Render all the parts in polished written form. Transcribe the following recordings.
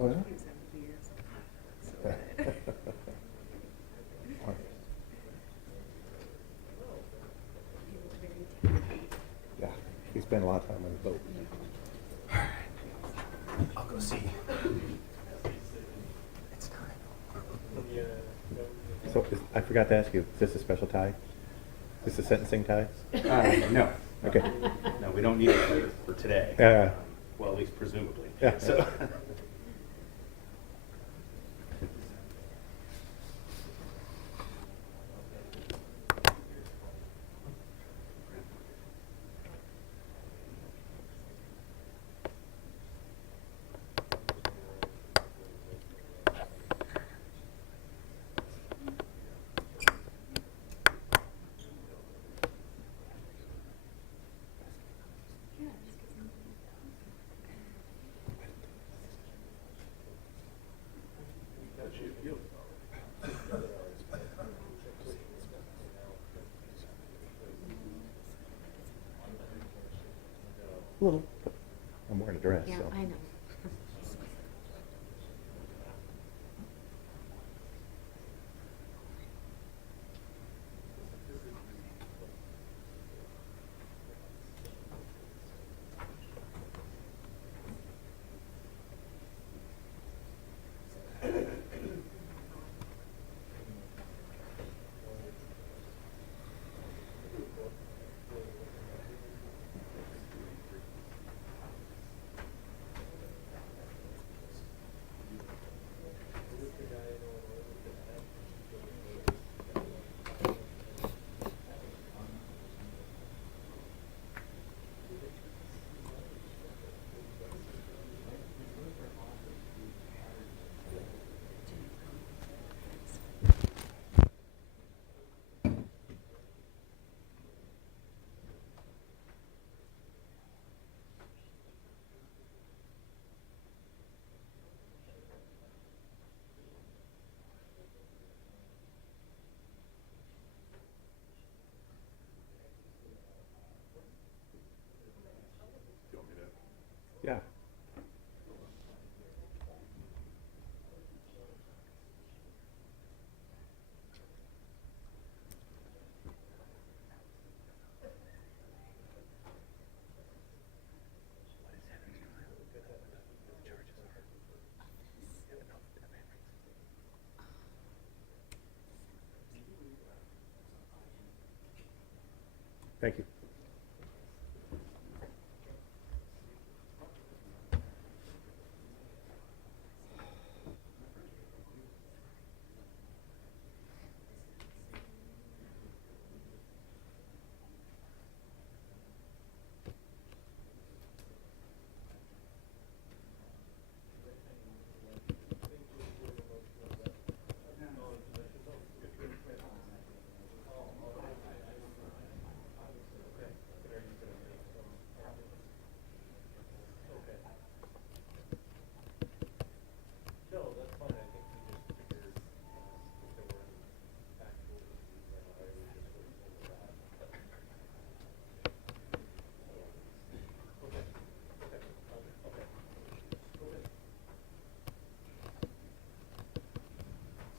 Oh, yeah? Yeah, he spent a lot of time on the boat. All right. I'll go see. It's time. So, I forgot to ask you, is this a special tie? Is this a sentencing tie? No. Okay. No, we don't need it for today. Yeah. Well, at least presumably. Yeah. So. little. I'm wearing a dress, Yeah, so. I know. Yeah. Thank you.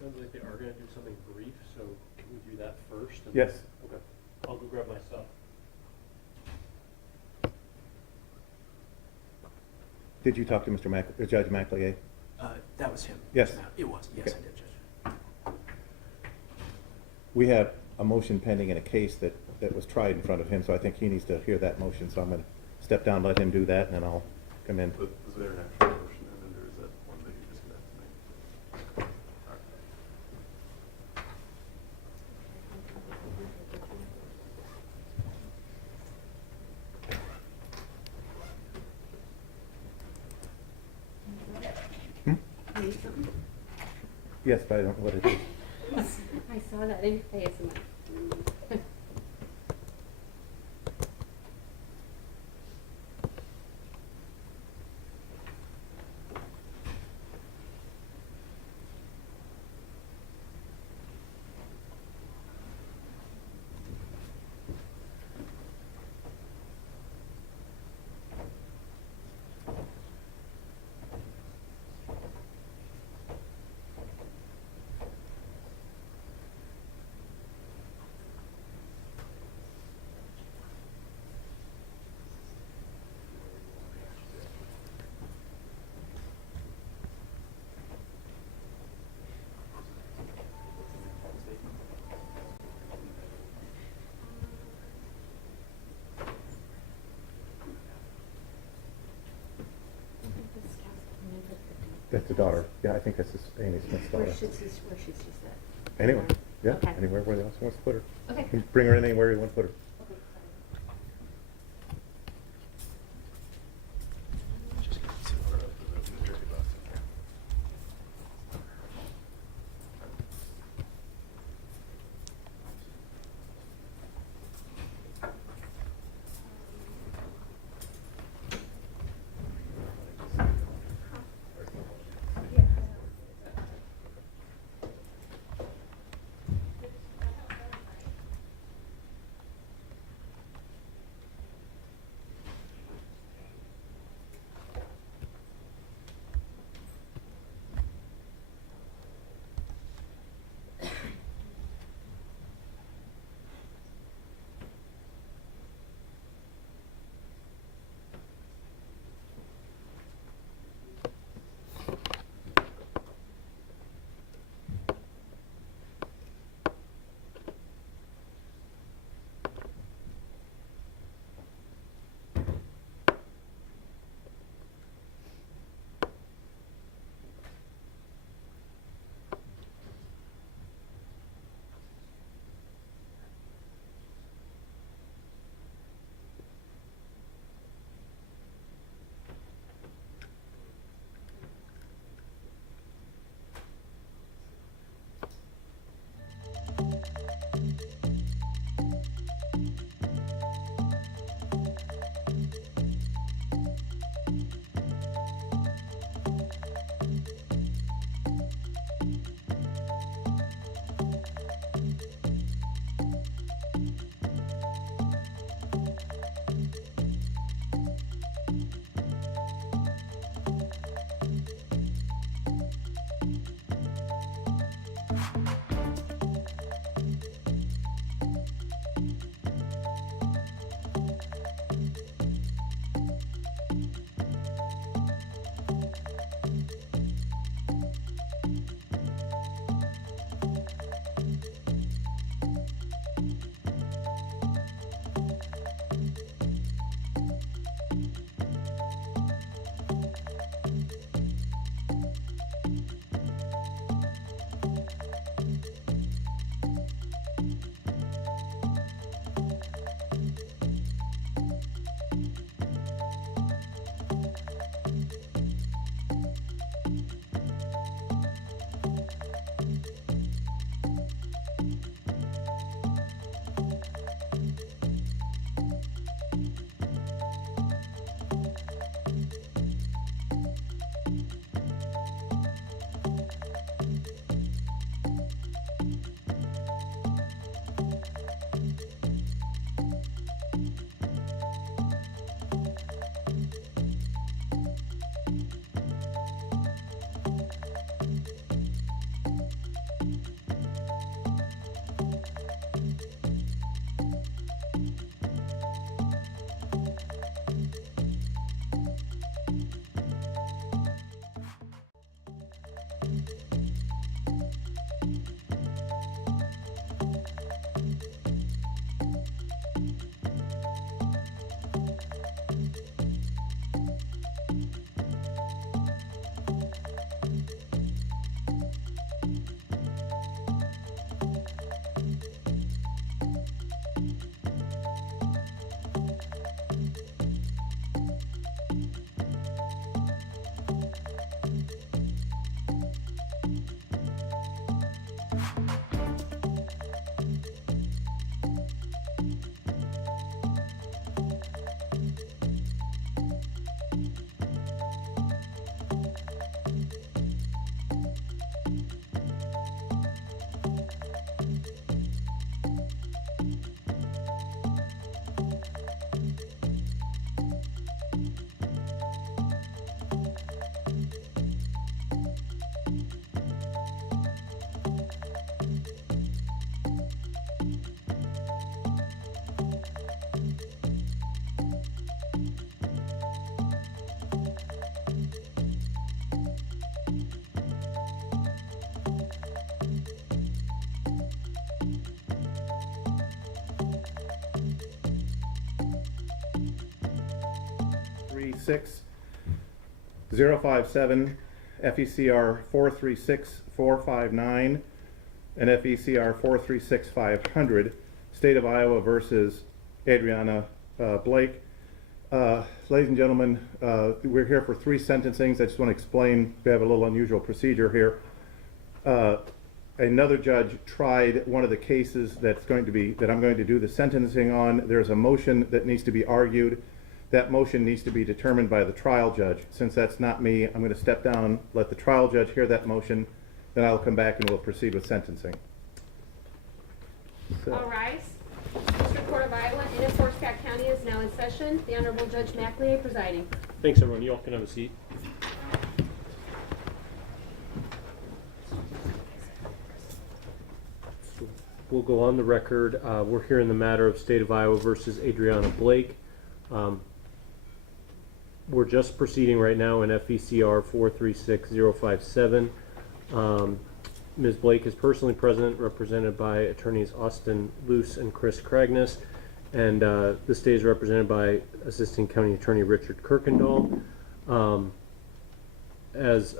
Sounds like they are gonna do something brief, so can we do that first? and- Yes. Okay, I'll go grab my stuff. Did you talk to Judge McLeay? That was him. Yes. It was, yes, Okay. I did, Judge. We have a motion pending in a case that was tried in front of him, so I think he needs to hear that motion, so I'm gonna step down, let him do that, and then I'll come in. But was there an actual motion in it, or is that one that you just got tonight? All right. Hmm? Need something? Yes, but I don't know what it is. I saw that in your face and I. That's the daughter. Yeah, I think that's Amy Smith's daughter. Where should she sit? Anywhere. Yeah, Okay. anywhere where else wants to put her. Okay. You can bring her in anywhere you want to put her. Just get some water up in the dirty box in there. 057, FECR 436459, and FECR 436500, State of Iowa versus Adriana Blake. Ladies and gentlemen, we're here for 3 sentencings. I just want to explain, we have a little unusual procedure here. Another judge tried one of the cases that I'm going to do the sentencing on. There's a motion that needs to be argued. That motion needs to be determined by the trial judge. Since that's not me, I'm going to step down, let the trial judge hear that motion, then I'll come back and we'll proceed with sentencing. So. All rise. District Court of Iowa in Fort Scott County is now in session. The Honorable Judge McLeay presiding. Thanks, everyone. You all can have a seat. So we'll go on the record. We're here in the matter of State of Iowa versus Adriana Blake. We're just proceeding right now in FECR 436057. Ms. Blake is personally present, represented by attorneys Austin Luce and Chris Cragnis, and the state is represented by Assistant County Attorney Richard Kirkendall. As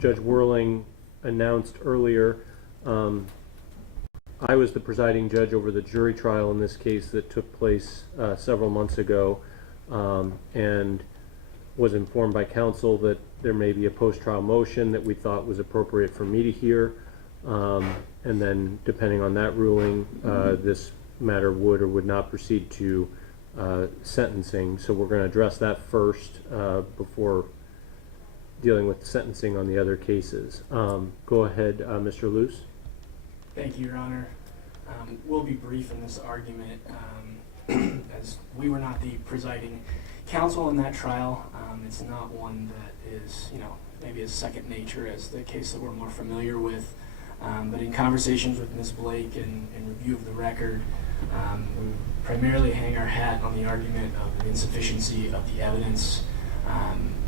Judge Whirling announced earlier, I was the presiding judge over the jury trial in this case that took place several months ago, and was informed by counsel that there may be a post-trial motion that we thought was appropriate for me to hear, and then depending on that ruling, this matter would or would not proceed to sentencing. So we're going to address that first before dealing with the sentencing on the other cases. Go ahead, Mr. Luce. Thank you, Your Honor. We'll be brief in this argument as we were not the presiding counsel in that trial. It's not one that is, maybe as second nature as the case that we're more familiar with. But in conversations with Ms. Blake and review of the record, we primarily hang our hat on the argument of the insufficiency of the evidence.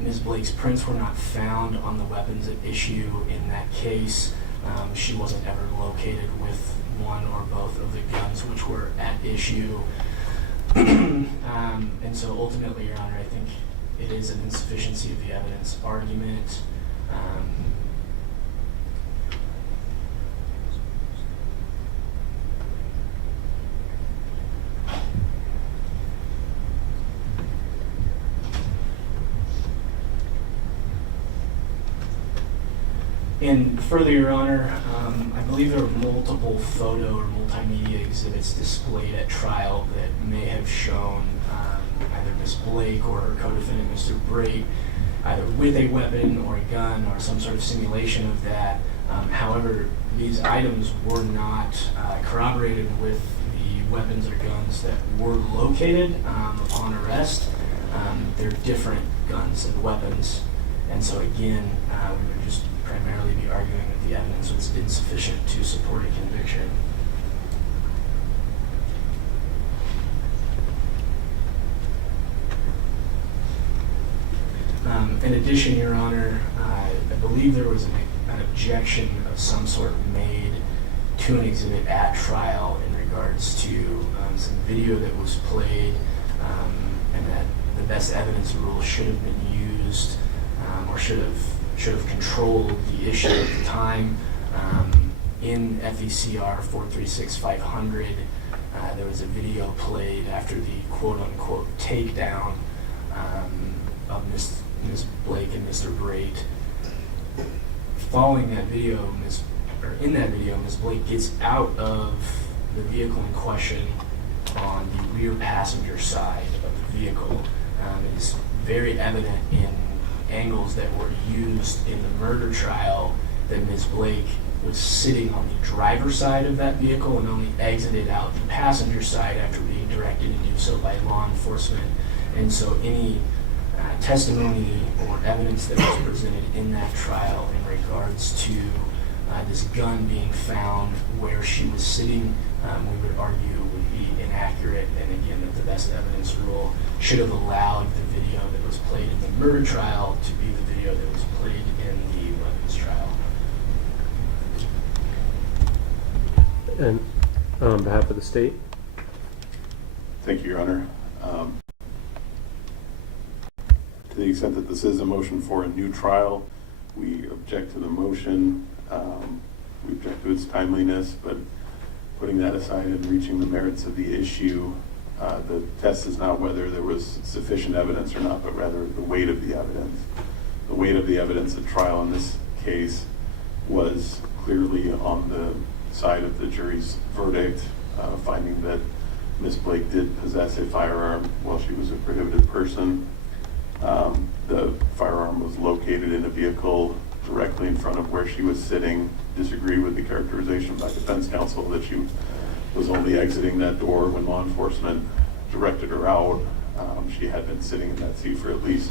Ms. Blake's prints were not found on the weapons at issue in that case. She wasn't ever located with one or both of the guns which were at issue. And so ultimately, Your Honor, I think it is an insufficiency of the evidence argument. And further, Your Honor, I believe there were multiple photo or multimedia exhibits displayed at trial that may have shown either Ms. Blake or her co-defendant, Mr. Brate, either with a weapon or a gun or some sort of simulation of that. However, these items were not corroborated with the weapons or guns that were located upon arrest. They're different guns and weapons. And so again, we would just primarily primarily be arguing that the evidence was insufficient to support a conviction. In addition, Your Honor, I believe there was an objection of some sort made to an exhibit at trial in regards to some video that was played, and that the best evidence rule should have been used, or should have controlled the issue at the time. In FECR 436-500, there was a video played after the quote-unquote takedown of Ms. Blake and Mr. Brait. Following that video, in that video, Ms. Blake gets out of the vehicle in question on the rear passenger side of the vehicle. It is very evident in angles that were used in the murder trial that Ms. Blake was sitting on the driver's side of that vehicle and only exited out the passenger side after being directed to do so by law enforcement. And so any testimony or evidence that was presented in that trial in regards to this gun being found where she was sitting, we would argue would be inaccurate, and again that the best evidence rule should have allowed the video that was played in the murder trial to be the video that was played in the weapons trial. And on behalf of the state? Thank you, Your Honor. To the extent that this is a motion for a new trial, we object to the motion. We object to its timeliness, but putting that aside and reaching the merits of the issue, the test is not whether there was sufficient evidence or not, but rather the weight of the evidence. The weight of the evidence at trial in this case was clearly on the side of the jury's verdict, finding that Ms. Blake did possess a firearm while she was a prohibited person. The firearm was located in a vehicle directly in front of where she was sitting. Disagree with the characterization by defense counsel that she was only exiting that door when law enforcement directed her out. She had been sitting in that seat for at least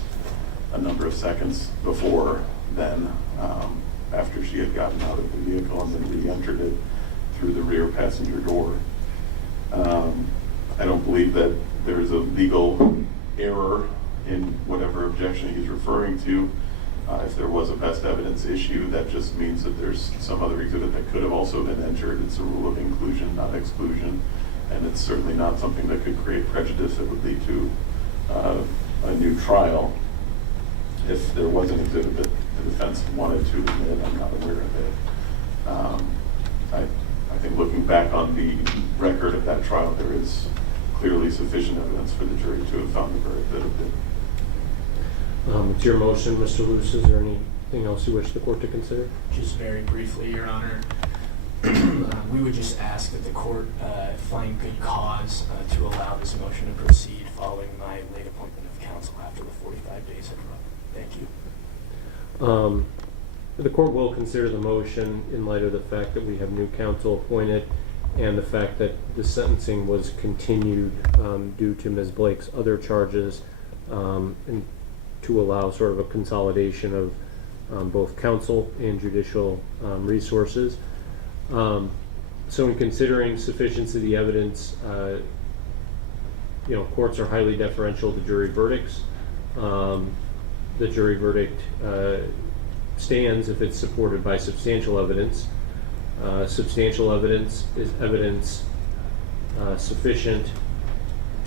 a number of seconds before then, after she had gotten out of the vehicle and then re-entered it through the rear passenger door. I don't believe that there is a legal error in whatever objection he's referring to. If there was a best evidence issue, that just means that there's some other exhibit that could have also been entered. It's a rule of inclusion, not exclusion, and it's certainly not something that could create prejudice that would lead to a new trial. If there was an exhibit that the defense wanted to admit, I'm not aware of it. I think looking back on the record of that trial, there is clearly sufficient evidence for the jury to have found the verdict that it did. It's your motion, Mr. Luce. Is there anything else you wish the court to consider? Just very briefly, Your Honor, we would just ask that the court find good cause to allow this motion to proceed following my late appointment of counsel after the 45 days had run. Thank you. The court will consider the motion in light of the fact that we have new counsel appointed and the fact that the sentencing was continued due to Ms. Blake's other charges, and to allow sort of a consolidation of both counsel and judicial resources. So in considering sufficiency of the evidence, courts are highly deferential to jury verdicts. The jury verdict stands if it's supported by substantial evidence. Substantial evidence is evidence sufficient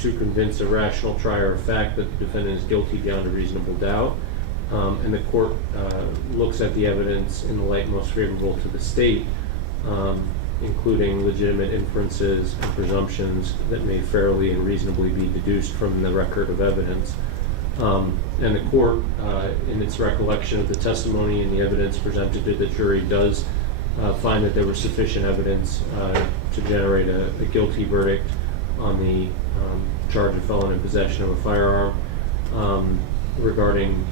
to convince a rational trier of fact that the defendant is guilty beyond a reasonable doubt. And the court looks at the evidence in the light most favorable to the state, including legitimate inferences and presumptions that may fairly and reasonably be deduced from the record of evidence. And the court, in its recollection of the testimony and the evidence presented to the jury, does find that there was sufficient evidence to generate a guilty verdict on the charge of felon in possession of a firearm. Regarding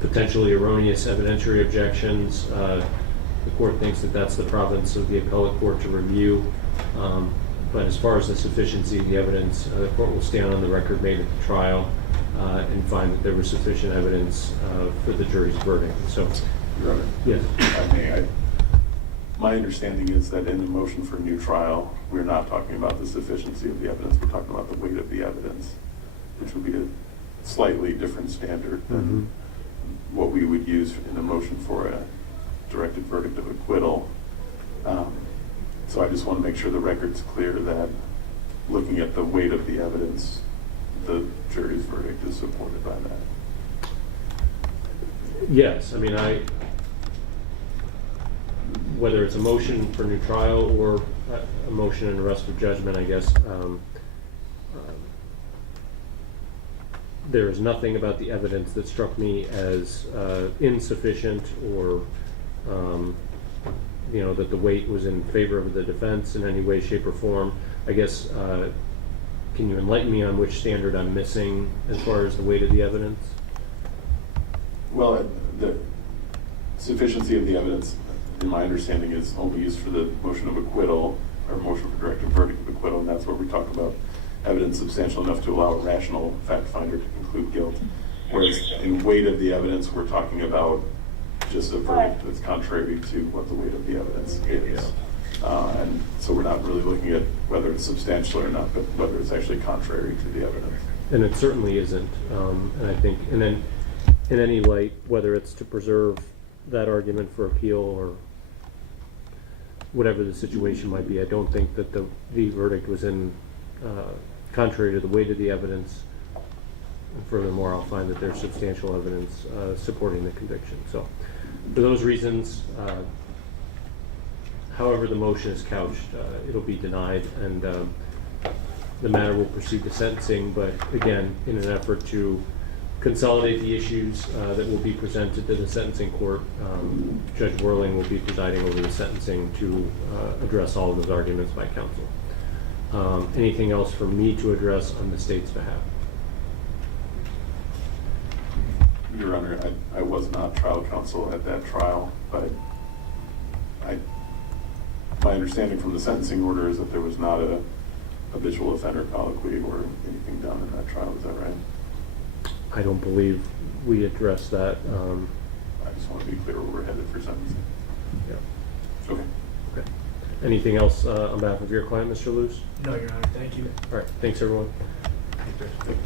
potentially erroneous evidentiary objections, the court thinks that that's the province of the appellate court to review. But as far as the sufficiency of the evidence, the court will stand on the record made at the trial and find that there was sufficient evidence for the jury's verdict. So Your Honor. Yes. If I may, my understanding is that in the motion for a new trial, we're not talking about the sufficiency of the evidence, we're talking about the weight of the evidence, which would be a slightly different standard than what we would use in a motion for a directed verdict of acquittal. So I just want to make sure the record's clear that looking at the weight of the evidence, the jury's verdict is supported by that. Yes, I mean, whether it's a motion for new trial or a motion and arrest of judgment, I guess, there is nothing about the evidence that struck me as insufficient or, that the weight was in favor of the defense in any way, shape, or form. I guess, can you enlighten me on which standard I'm missing as far as the weight of the evidence? Well, the sufficiency of the evidence, in my understanding, is only used for the motion of acquittal or motion for directed verdict of acquittal, and that's where we talk about evidence substantial enough to allow a rational fact finder to conclude guilt. Whereas in weight of the evidence, we're talking about just a verdict that's contrary to what the weight of the evidence is. And so we're not really looking at whether it's substantial or not, but whether it's actually contrary to the evidence. And it certainly isn't. And I think, and then in any light, whether it's to preserve that argument for appeal or whatever the situation might be, I don't think that the verdict was in contrary to the weight of the evidence. And furthermore, I'll find that there's substantial evidence supporting the conviction. So for those reasons, however the motion is couched, it'll be denied, and the matter will proceed to sentencing, but again, in an effort to consolidate the issues that will be presented to the sentencing court, Judge Whirling will be presiding over the sentencing to address all of those arguments by counsel. Anything else for me to address on the state's behalf? Your Honor, I was not trial counsel at that trial, but my understanding from the sentencing order is that there was not a habitual offender colloquy or anything done in that trial. Is that right? I don't believe we addressed that. I just want to be clear where we're headed for sentencing. Yeah. Okay. Okay. Anything else on behalf of your client, Mr. Luce? No, Your Honor, thank you. All right, thanks everyone. Thank you.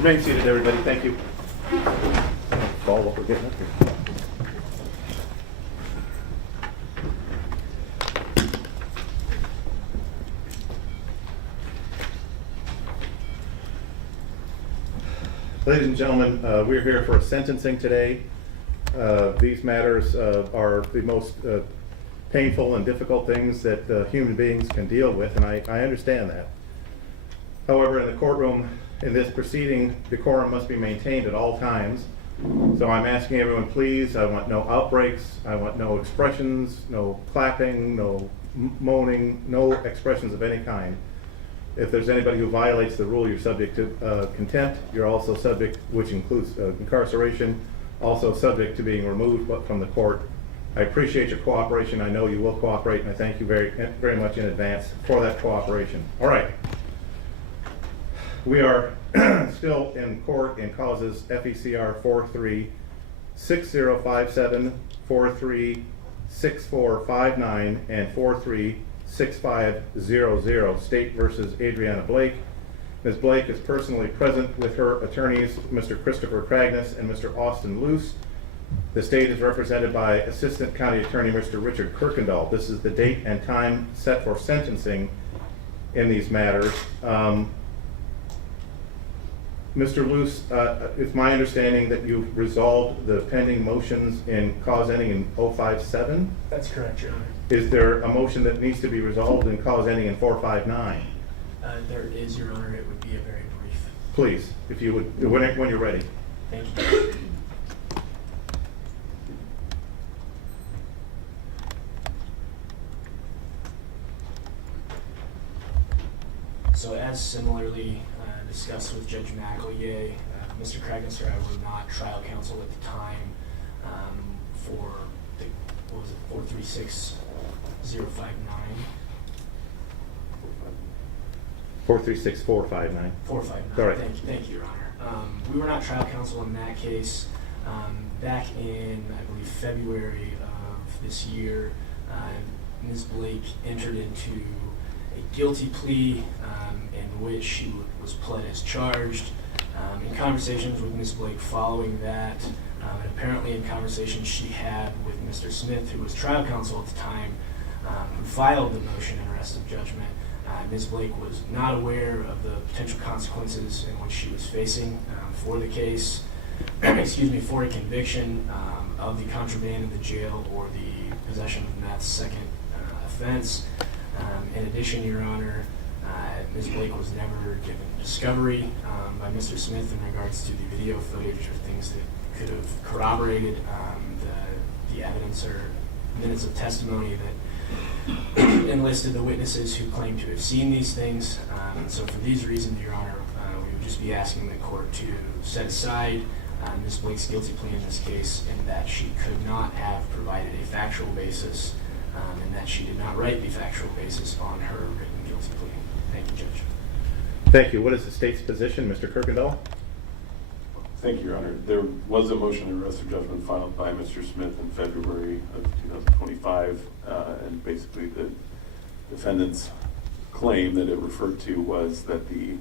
Remain seated, everybody. Thank you. Follow what we're getting up here. Ladies and gentlemen, we're here for a sentencing today. These matters are the most painful and difficult things that human beings can deal with, and I understand that. However, in the courtroom, in this proceeding, decorum must be maintained at all times. So I'm asking everyone, please, I want no outbreaks, I want no expressions, no clapping, no moaning, no expressions of any kind. If there's anybody who violates the rule, you're subject to contempt. You're also subject, which includes incarceration, also subject to being removed from the court. I appreciate your cooperation. I know you will cooperate, and I thank you very, very much in advance for that cooperation. All right. We are still in court in causes FECR 436057, 436459, and 436500, State versus Adriana Blake. Ms. Blake is personally present with her attorneys, Mr. Christopher Cragness and Mr. Austin Luce. The state is represented by Assistant County Attorney Mr. Richard Kirkendall. This is the date and time set for sentencing in these matters. Mr. Luce, it's my understanding that you've resolved the pending motions in cause ending in 057? That's correct, Your Honor. Is there a motion that needs to be resolved in cause ending in 459? There is, Your Honor. It would be a very brief. Please, if you would, when you're ready. Thank you. So as similarly discussed with Judge McEllier, Mr. Kragnister, I were not trial counsel at the time for the, what was it, 436059. 436459. 459. All right. Thank you, Your Honor. We were not trial counsel in that case. Back in, I believe, February of this year, Ms. Blake entered into a guilty plea in which she was pled as charged. In conversations with Ms. Blake following that, and apparently in conversations she had with Mr. Smith, who was trial counsel at the time, who filed the motion in arrest of judgment, Ms. Blake was not aware of the potential consequences in which she was facing for the case, for a conviction of the contraband in the jail or the possession of meth's second offense. In addition, Your Honor, Ms. Blake was never given discovery by Mr. Smith in regards to the video footage or things that could have corroborated the evidence or minutes of testimony that enlisted the witnesses who claimed to have seen these things. And so for these reasons, Your Honor, we would just be asking the court to set aside Ms. Blake's guilty plea in this case, and that she could not have provided a factual basis, and that she did not write the factual basis on her written guilty plea. Thank you, Judge. Thank you. What is the state's position, Mr. Kirkendall? Thank you, Your Honor. There was a motion in arrest of judgment filed by Mr. Smith in February of 2025, and basically the defendant's claim that it referred to was that the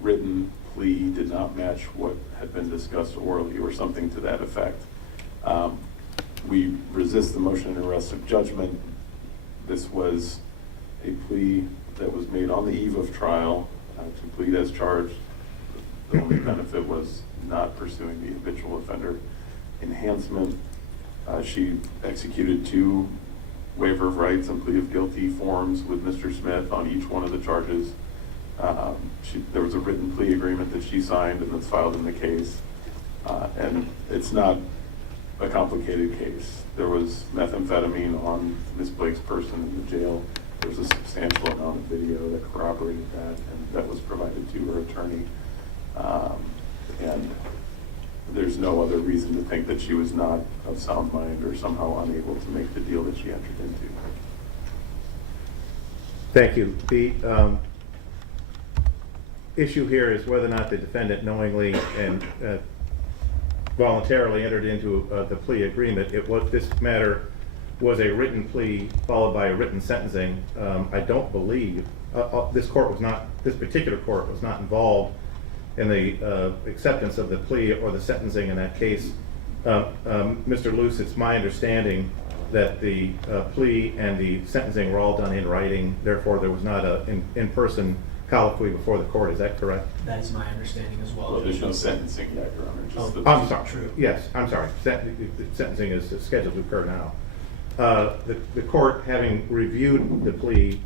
written plea did not match what had been discussed orally or something to that effect. We resist the motion in arrest of judgment. This was a plea that was made on the eve of trial to plead as charged. The only benefit was not pursuing the habitual offender enhancement. She executed 2 waiver of rights and plea of guilty forms with Mr. Smith on each one of the charges. There was a written plea agreement that she signed and that's filed in the case. And it's not a complicated case. There was methamphetamine on Ms. Blake's person in the jail. There was a substantial amount of video that corroborated that, and that was provided to her attorney. And there's no other reason to think that she was not of sound mind or somehow unable to make the deal that she entered into. Thank you. The issue here is whether or not the defendant knowingly and voluntarily entered into the plea agreement. This matter was a written plea followed by a written sentencing. I don't believe this particular court was not involved in the acceptance of the plea or the sentencing in that case. Mr. Luce, it's my understanding that the plea and the sentencing were all done in writing, therefore there was not an in-person colloquy before the court. Is that correct? That is my understanding as well. Well, there's no sentencing yet, Your Honor. Just the I'm sorry. True. Yes, I'm sorry. Sentencing is scheduled to occur now. The court, having reviewed the plea,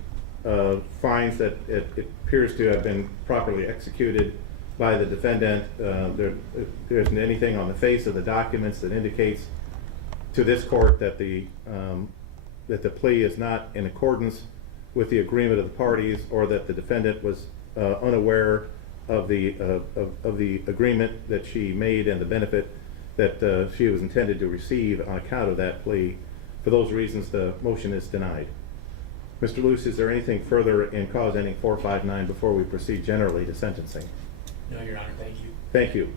finds that it appears to have been properly executed by the defendant. There isn't anything on the face of the documents that indicates to this court that the plea is not in accordance with the agreement of the parties, or that the defendant was unaware of the agreement that she made and the benefit that she was intended to receive on account of that plea. For those reasons, the motion is denied. Mr. Luce, is there anything further in cause ending 459 before we proceed generally to sentencing? No, Your Honor, thank you. Thank you.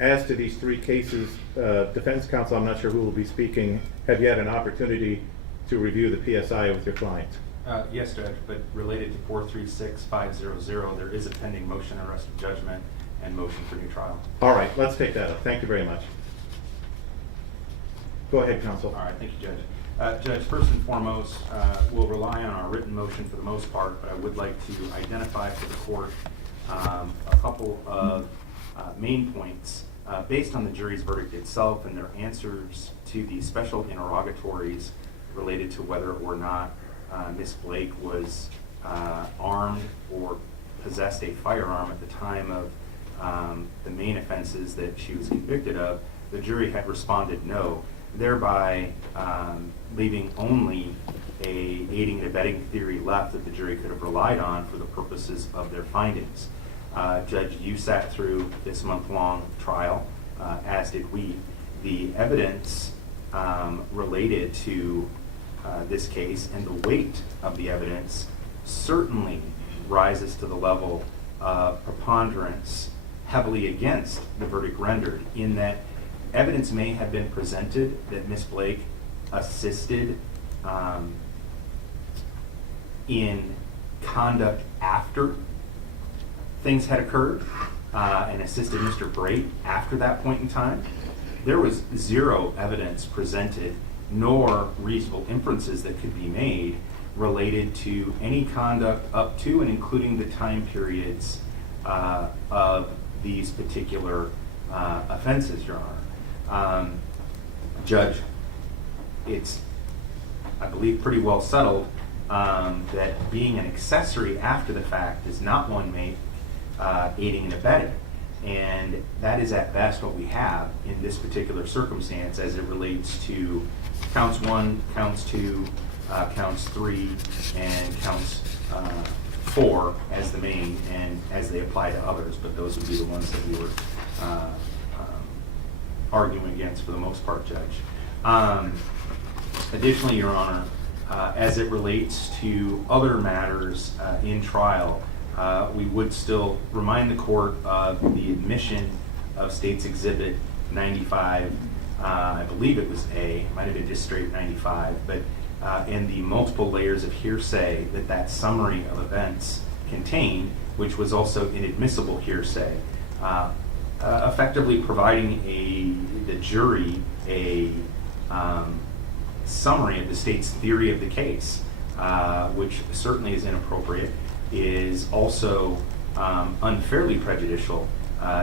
As to these 3 cases, defense counsel, I'm not sure who will be speaking. Have you had an opportunity to review the PSI with your client? Yes, Judge, but related to 436500, there is a pending motion arrest of judgment and motion for new trial. All right, let's take that up. Thank you very much. Go ahead, counsel. All right, thank you, Judge. Judge, first and foremost, we'll rely on our written motion for the most part, but I would like to identify for the court a couple of main points based on the jury's verdict itself and their answers to the special interrogatories related to whether or not Ms. Blake was armed or possessed a firearm at the time of the main offenses that she was convicted of. The jury had responded no, thereby leaving only a aiding and abetting theory left that the jury could have relied on for the purposes of their findings. Judge, you sat through this month-long trial, as did we. The evidence related to this case and the weight of the evidence certainly rises to the level of preponderance heavily against the verdict rendered, in that evidence may have been presented that Ms. Blake assisted in conduct after things had occurred and assisted Mr. Brait after that point in time. There was zero evidence presented, nor reasonable inferences that could be made related to any conduct up to and including the time periods of these particular offenses, Your Honor. Judge, it's, I believe, pretty well settled that being an accessory after the fact does not one make aiding and abetting. And that is at best what we have in this particular circumstance as it relates to counts 1, counts 2, counts 3, and counts 4 as the main, and as they apply to others, but those would be the ones that we were arguing against for the most part, Judge. Additionally, Your Honor, as it relates to other matters in trial, we would still remind the court of the admission of State's Exhibit 95, I believe it was A, it might have been just straight 95, but and the multiple layers of hearsay that summary of events contained, which was also inadmissible hearsay, effectively providing the jury a summary of the state's theory of the case, which certainly is inappropriate, is also unfairly prejudicial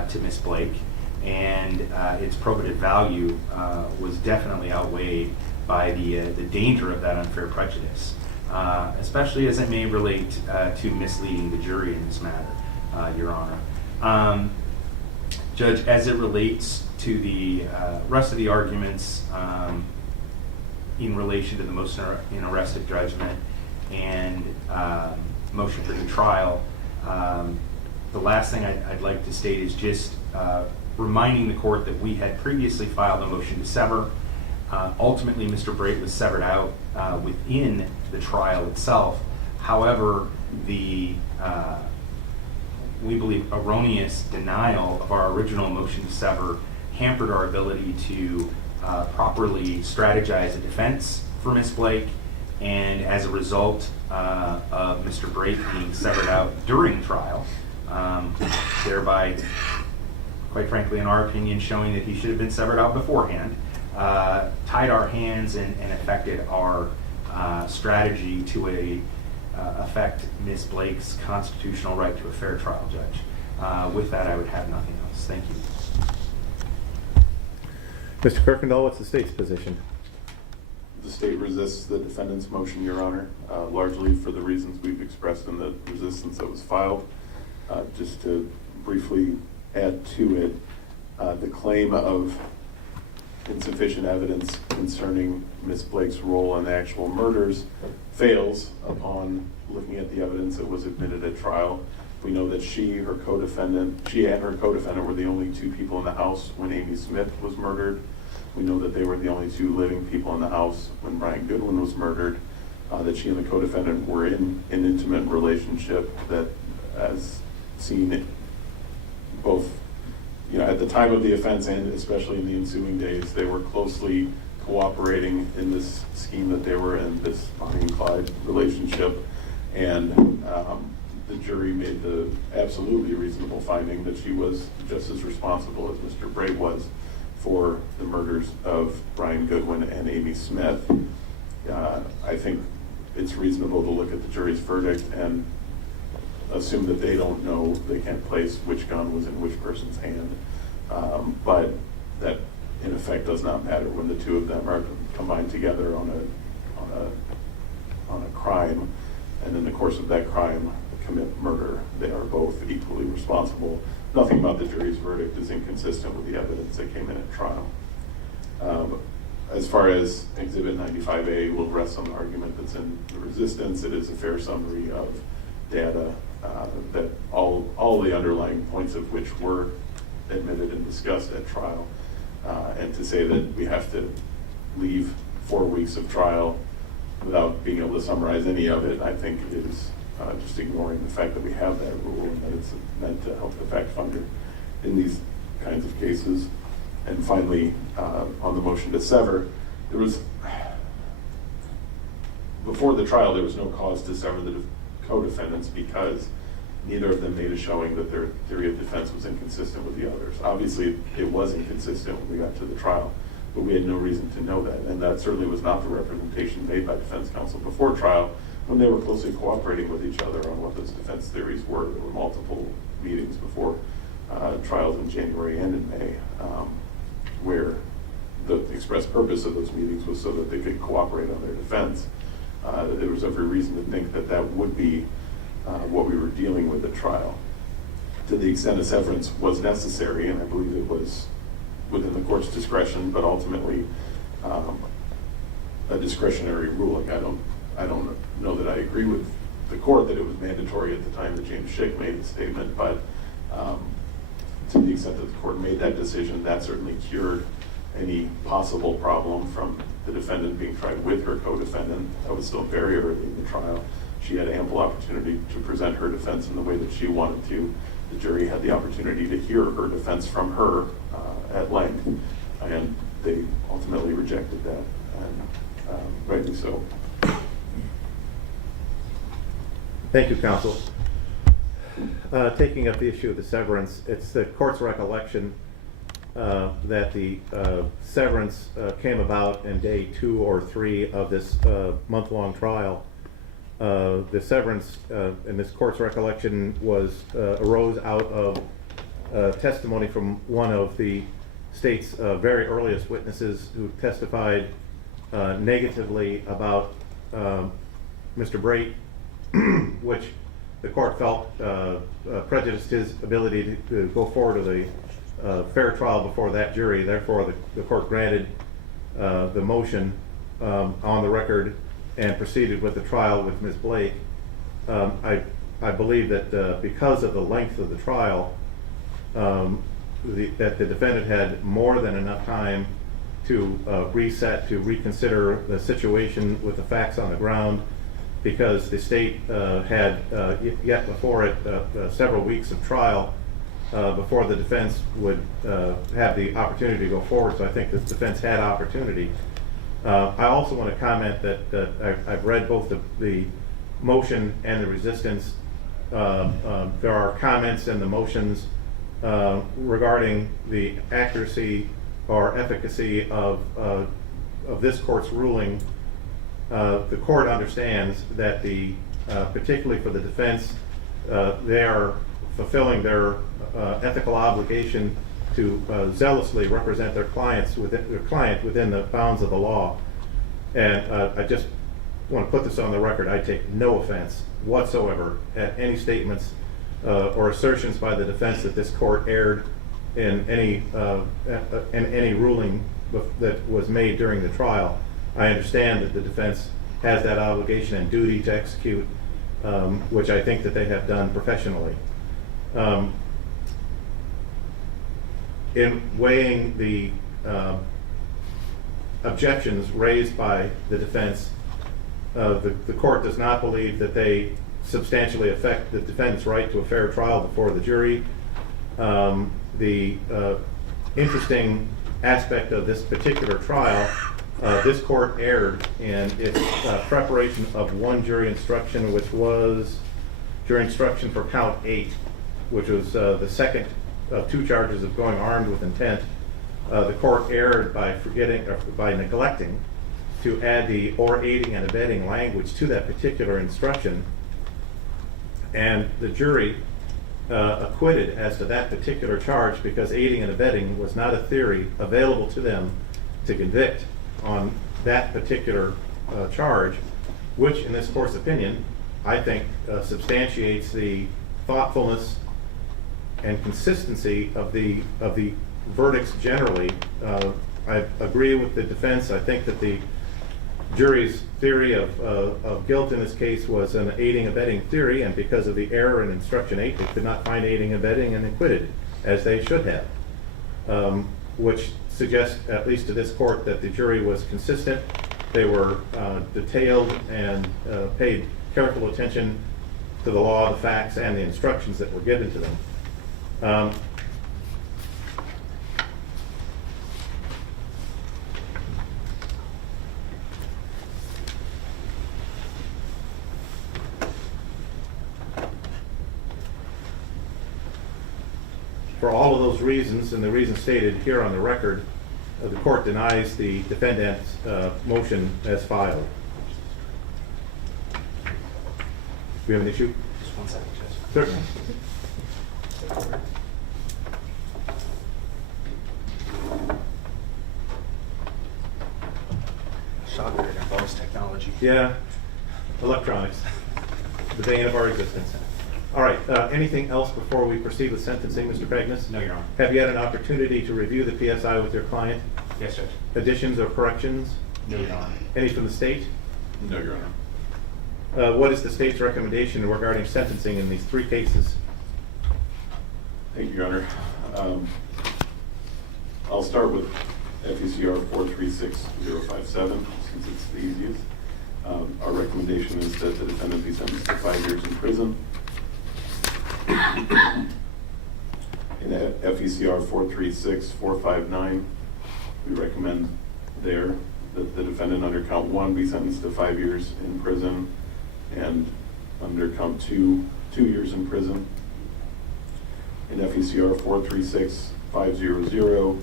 to Ms. Blake, and its probative value was definitely outweighed by the danger of that unfair prejudice, especially as it may relate to misleading the jury in this matter, Your Honor. Judge, as it relates to the rest of the arguments in relation to the motion in arrested judgment and motion for new trial, the last thing I'd like to state is just reminding the court that we had previously filed a motion to sever. Ultimately, Mr. Brait was severed out within the trial itself. However, the we believe erroneous denial of our original motion to sever hampered our ability to properly strategize a defense for Ms. Blake, and as a result of Mr. Brait being severed out during trial, thereby, quite frankly, in our opinion, showing that he should have been severed out beforehand, tied our hands and affected our strategy to affect Ms. Blake's constitutional right to a fair trial, Judge. With that, I would have nothing else. Thank you. Mr. Kirkendall, what's the state's position? The state resists the defendant's motion, Your Honor, largely for the reasons we've expressed in the resistance that was filed. Just to briefly add to it, the claim of insufficient evidence concerning Ms. Blake's role in the actual murders fails upon looking at the evidence that was admitted at trial. We know that she and her co-defendant were the only two people in the house when Amy Smith was murdered. We know that they were the only two living people in the house when Brian Goodwin was murdered, that she and the co-defendant were in an intimate relationship that, as seen both at the time of the offense and especially in the ensuing days, they were closely cooperating in this scheme that they were in, this Bonnie and Clyde relationship. And the jury made the absolutely reasonable finding that she was just as responsible as Mr. Brait was for the murders of Brian Goodwin and Amy Smith. I think it's reasonable to look at the jury's verdict and assume that they don't know, they can't place which gun was in which person's hand. But that in effect does not matter when the two of them are combined together on a crime, and in the course of that crime commit murder. They are both equally responsible. Nothing about the jury's verdict is inconsistent with the evidence that came in at trial. As far as Exhibit 95A, we'll rest on the argument that's in the resistance. It is a fair summary of data that all the underlying points of which were admitted and discussed at trial. And to say that we have to leave 4 weeks of trial without being able to summarize any of it, I think is just ignoring the fact that we have that rule and that it's meant to help the fact finder in these kinds of cases. And finally, on the motion to sever, there was, before the trial, there was no cause to sever the co-defendants because neither of them made a showing that their theory of defense was inconsistent with the others. Obviously, it was inconsistent when we got to the trial, but we had no reason to know that, and that certainly was not the representation made by defense counsel before trial when they were closely cooperating with each other on what those defense theories were. There were multiple meetings before trials in January and in May, where the express purpose of those meetings was so that they could cooperate on their defense. There was every reason to think that that would be what we were dealing with at trial. To the extent a severance was necessary, and I believe it was within the court's discretion, but ultimately a discretionary ruling. I don't know that I agree with the court that it was mandatory at the time that James Schick made the statement, but to the extent that the court made that decision, that certainly cured any possible problem from the defendant being tried with her co-defendant. That was still very early in the trial. She had ample opportunity to present her defense in the way that she wanted to. The jury had the opportunity to hear her defense from her at length, and they ultimately rejected that, and rightly so. Thank you, counsel. Taking up the issue of the severance, it's the court's recollection that the severance came about in day 2 or 3 of this month-long trial. The severance, in this court's recollection, arose out of testimony from one of the state's very earliest witnesses who testified negatively about Mr. Brate, which the court felt prejudiced his ability to go forward with a fair trial before that jury. Therefore, the court granted the motion on the record and proceeded with the trial with Ms. Blake. I believe that because of the length of the trial, that the defendant had more than enough time to reconsider the situation with the facts on the ground, because the state had yet before it several weeks of trial before the defense would have the opportunity to go forward. So I think the defense had opportunity. I also want to comment that I've read both the motion and the resistance. There are comments in the motions regarding the accuracy or efficacy of this court's ruling. The court understands that particularly for the defense, they are fulfilling their ethical obligation to zealously represent their client within the bounds of the law. And I just want to put this on the record. I take no offense whatsoever at any statements or assertions by the defense that this court erred in any ruling that was made during the trial. I understand that the defense has that obligation and duty to execute, which I think that they have done professionally. In weighing the objections raised by the defense, the court does not believe that they substantially affect the defendant's right to a fair trial before the jury. The interesting aspect of this particular trial, this court erred in its preparation of one jury instruction, which was jury instruction for count 8, which was the second of 2 charges of going armed with intent. The court erred by neglecting to add the or aiding and abetting language to that particular instruction, and the jury acquitted as to that particular charge because aiding and abetting was not a theory available to them to convict on that particular charge, which in this court's opinion, I think substantiates the thoughtfulness and consistency of the verdicts generally. I agree with the defense. I think that the jury's theory of guilt in this case was an aiding and abetting theory, and because of the error in Instruction 8, they could not find aiding and abetting and acquitted, as they should have, which suggests, at least to this court, that the jury was consistent. They were detailed and paid careful attention to the law, the facts, and the instructions that were given to them. For all of those reasons, and the reasons stated here on the record, the court denies the defendant's motion as filed. Do we have an issue? Just 1 second, Judge. Certainly. Shocker, it involves technology. Yeah, electronics, the bane of our existence. All right, anything else before we proceed with sentencing, Mr. Cragness? No, Your Honor. Have you had an opportunity to review the PSI with your client? Yes, Judge. Additions or corrections? No, Your Honor. Any from the state? No, Your Honor. What is the state's recommendation regarding sentencing in these 3 cases? Thank you, Your Honor. I'll start with FECR 436057, since it's the easiest. Our recommendation is that the defendant be sentenced to 5 years in prison. In FECR 436459, we recommend there that the defendant under count 1 be sentenced to 5 years in prison, and under count 2, 2 years in prison. In FECR 436500,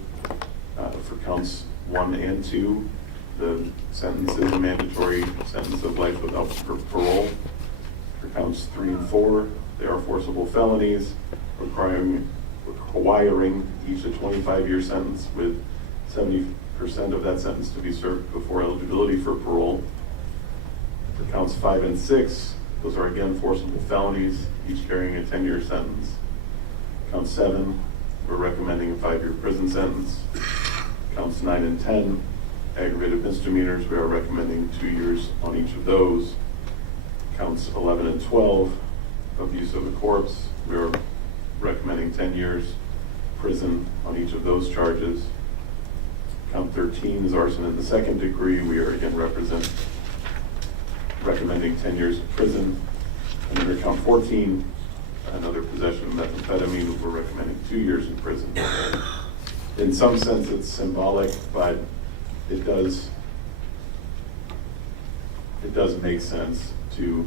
for counts 1 and 2, the sentence is a mandatory sentence of life without parole. For counts 3 and 4, they are forcible felonies, requiring each a 25-year sentence, with 70% of that sentence to be served before eligibility for parole. For counts 5 and 6, those are again forcible felonies, each carrying a 10-year sentence. Count 7, we're recommending a 5-year prison sentence. Counts 9 and 10, aggravated misdemeanors, we are recommending 2 years on each of those. Counts 11 and 12, abuse of a corpse, we are recommending 10 years prison on each of those charges. Count 13 is arson in the 2nd degree, we are again recommending 10 years of prison. And under count 14, another possession of methamphetamine, we're recommending 2 years in prison. In some sense, it's symbolic, but it does make sense to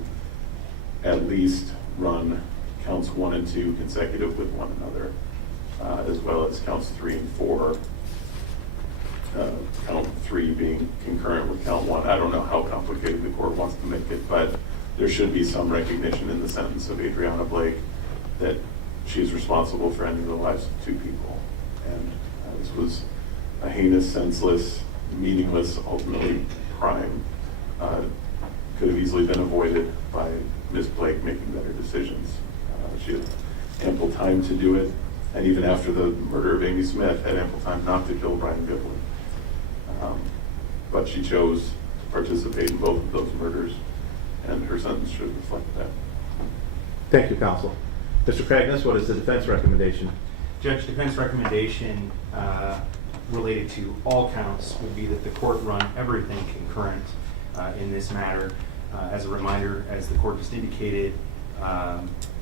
at least run counts 1 and 2 consecutive with one another, as well as counts 3 and 4. Count 3 being concurrent with count 1. I don't know how complicated the court wants to make it, but there should be some recognition in the sentence of Adriana Blake that she is responsible for ending the lives of 2 people. And this was a heinous, senseless, meaningless, ultimately crime. Could have easily been avoided by Ms. Blake making better decisions. She had ample time to do it, and even after the murder of Amy Smith, had ample time not to kill Brian Goodwin. But she chose to participate in both of those murders, and her sentence should reflect that. Thank you, counsel. Mr. Cragness, what is the defense recommendation? Judge, defense recommendation related to all counts would be that the court run everything concurrent in this matter. As a reminder, as the court just indicated,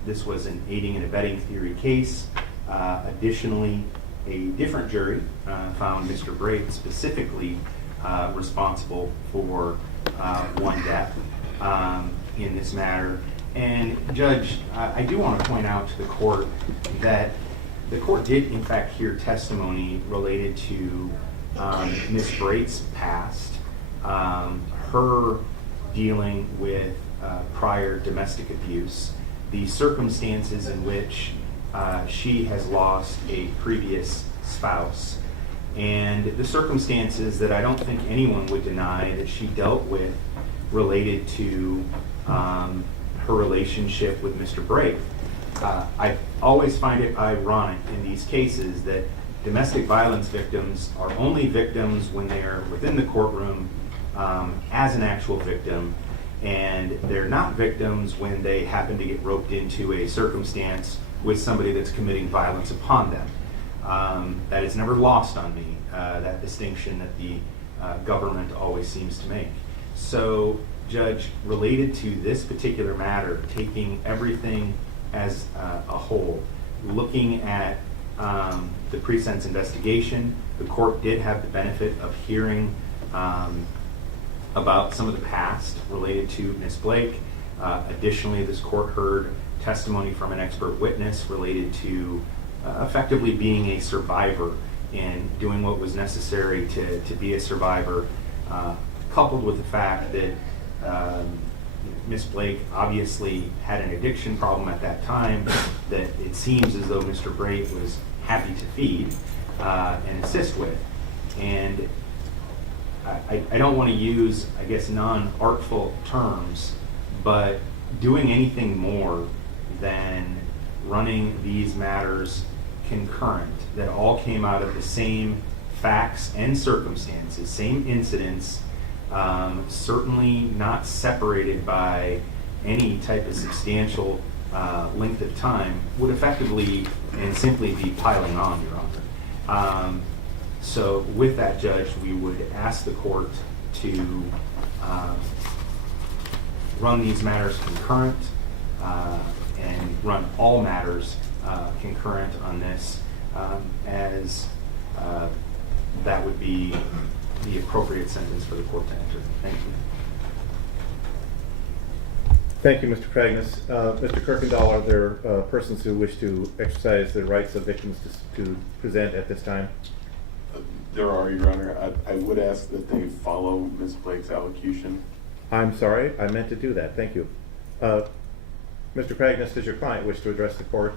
this was an aiding and abetting theory case. Additionally, a different jury found Mr. Brake specifically responsible for 1 death in this matter. And Judge, I do want to point out to the court that the court did in fact hear testimony related to Ms. Brake's past, her dealing with prior domestic abuse, the circumstances in which she has lost a previous spouse, and the circumstances that I don't think anyone would deny that she dealt with related to her relationship with Mr. Brake. I always find it ironic in these cases that domestic violence victims are only victims when they are within the courtroom as an actual victim, and they're not victims when they happen to get roped into a circumstance with somebody that's committing violence upon them. That is never lost on me, that distinction that the government always seems to make. So, Judge, related to this particular matter, taking everything as a whole, looking at the pre-sentence investigation, the court did have the benefit of hearing about some of the past related to Ms. Blake. Additionally, this court heard testimony from an expert witness related to effectively being a survivor and doing what was necessary to be a survivor, coupled with the fact that Ms. Blake obviously had an addiction problem at that time that it seems as though Mr. Brate was happy to feed and assist with. And I don't want to use, I guess, non-artful terms, but doing anything more than running these matters concurrent that all came out of the same facts and circumstances, same incidents, certainly not separated by any type of substantial length of time, would effectively and simply be piling on, Your Honor. So with that, Judge, we would ask the court to run these matters concurrent and run all matters concurrent on this, as that would be the appropriate sentence for the court to enter. Thank you. Thank you, Mr. Cragnis. Mr. Kirkendall, are there persons who wish to exercise the rights of victims to present at this time? There are, Your Honor. I would ask that they follow Ms. Blake's allocution. I'm sorry, I meant to do that. Thank you. Mr. Cragnis, does your client wish to address the court?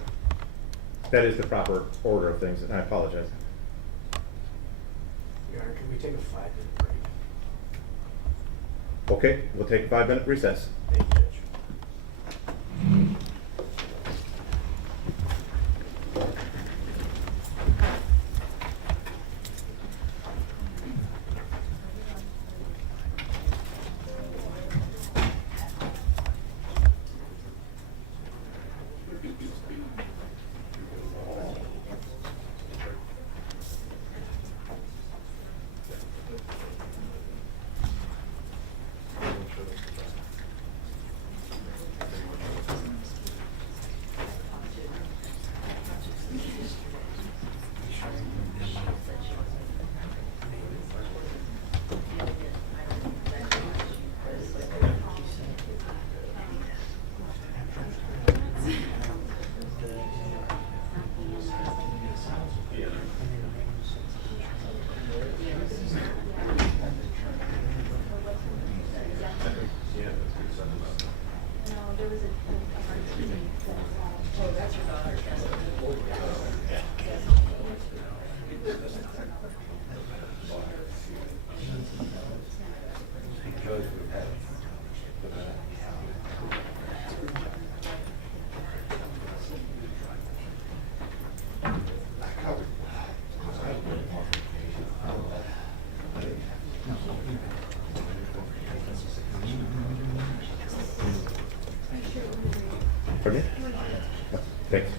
That is the proper order of things, and I apologize. Your Honor, can we take a 5-minute break? Okay, we'll take a 5-minute recess. Thank you, Judge. Pardon me? Thanks.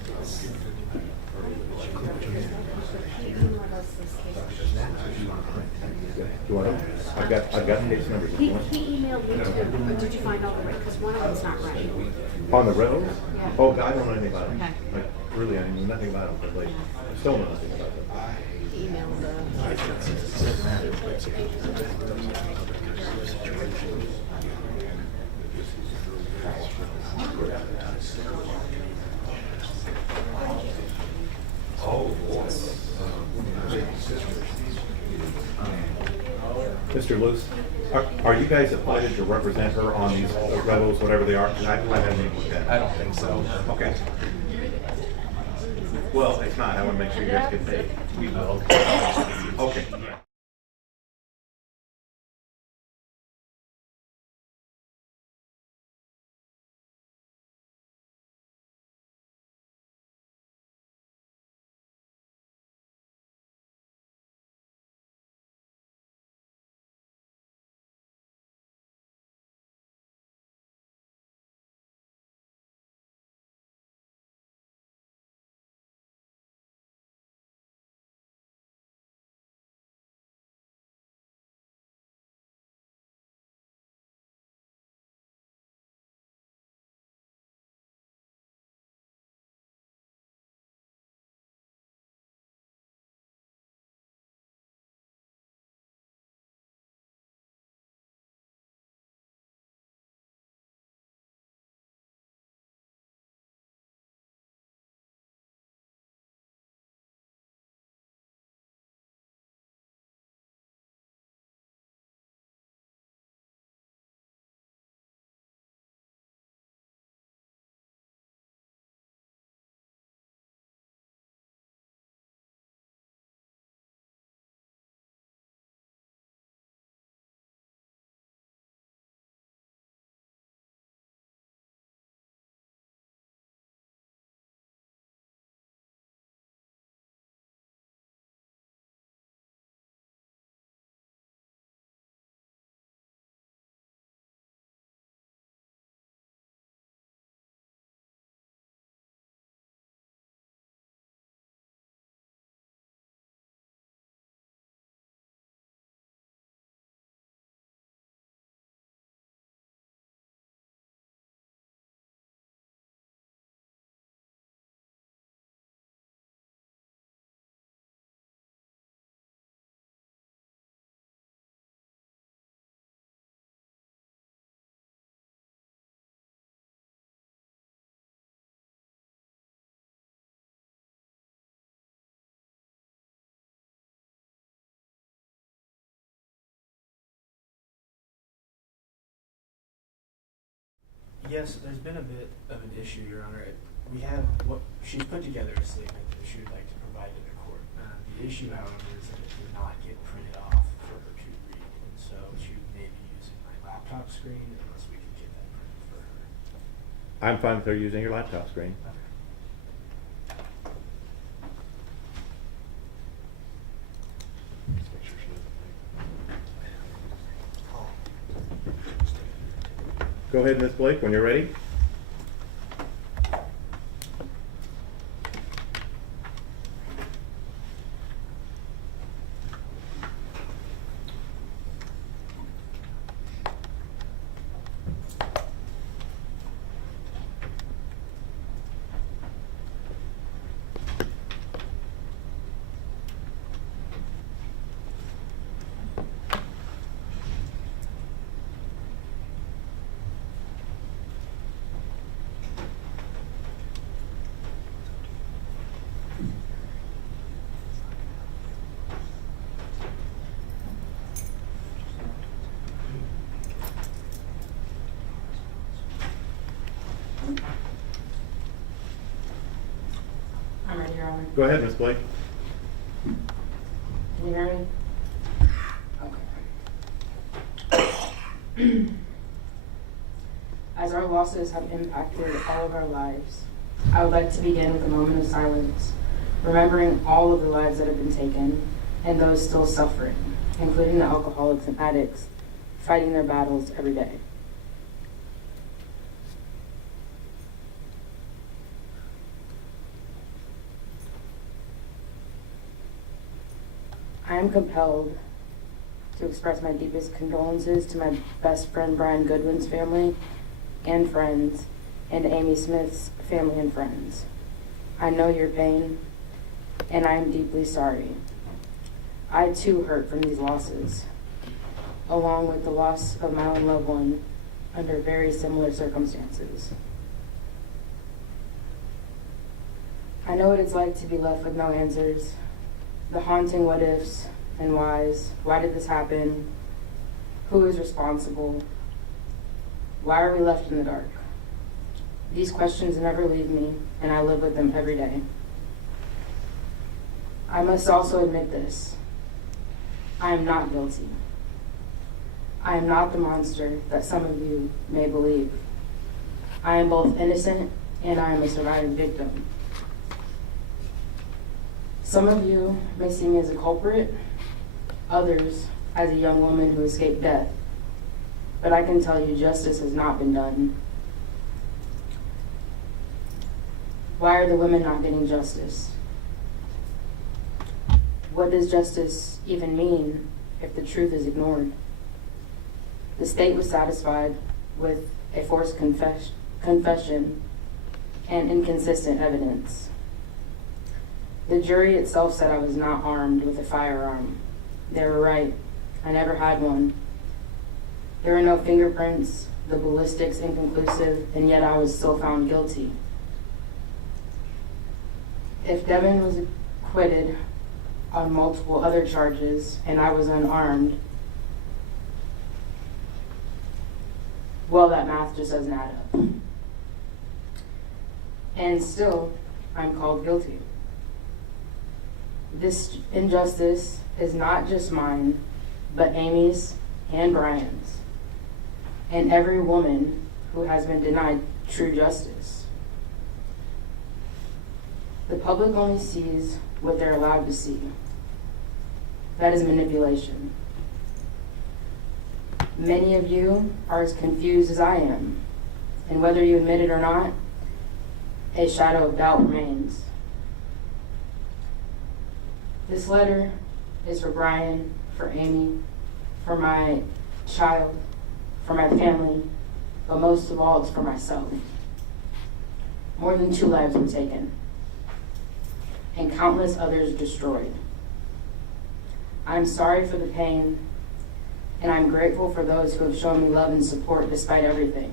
Do you want them? I've got case numbers. if He you want. emailed me too, but did you find all the right, because one of them's not right. On the railroads? Yeah. Oh, I don't know anything about them. Okay. Like, really, I know nothing about them, but like, I still know nothing about them. He emailed the. Mr. Luce, are you guys appointed to represent her on these rebels, whatever they are? 'Cause I haven't even looked at it. I don't think so. Okay. Well, if not, I want to make sure you guys get paid. We will. Okay. Yes, there's been a bit of an issue, Your Honor. We have she's put together a statement that she would like to provide to the court. The issue, however, is that it did not get printed off for her to read, and so she may be using my laptop screen unless we can get that printed for her. I'm fine with her using your laptop screen. Go ahead, Ms. Blake, when you're ready. I'm ready, Your Honor. Go ahead, Ms. Blake. Can you hear me? Okay. As our losses have impacted all of our lives, I would like to begin with a moment of silence, remembering all of the lives that have been taken and those still suffering, including the alcoholics and addicts fighting their battles every day. I am compelled to express my deepest condolences to my best friend Brian Goodwin's family and friends, and Amy Smith's family and friends. I know your pain, and I am deeply sorry. I too hurt from these losses, along with the loss of my own loved one under very similar circumstances. I know what it's like to be left with no answers, the haunting what ifs and whys. Why did this happen? Who is responsible? Why are we left in the dark? These questions never leave me, and I live with them every day. I must also admit this. I am not guilty. I am not the monster that some of you may believe. I am both innocent and I am a surviving victim. Some of you may see me as a culprit, others as a young woman who escaped death. But I can tell you justice has not been done. Why are the women not getting justice? What does justice even mean if the truth is ignored? The state was satisfied with a forced confession and inconsistent evidence. The jury itself said I was not armed with a firearm. They were right. I never had one. There were no fingerprints, the ballistics inconclusive, and yet I was still found guilty. If Devin was acquitted on multiple other charges and I was unarmed, well, that math just doesn't add up. And still, I'm called guilty. This injustice is not just mine, but Amy's and Brian's, and every woman who has been denied true justice. The public only sees what they're allowed to see. That is manipulation. Many of you are as confused as I am, and whether you admit it or not, a shadow of doubt remains. This letter is for Brian, for Amy, for my child, for my family, but most of all, it's for myself. More than 2 lives were taken, and countless others destroyed. I'm sorry for the pain, and I'm grateful for those who have shown me love and support despite everything.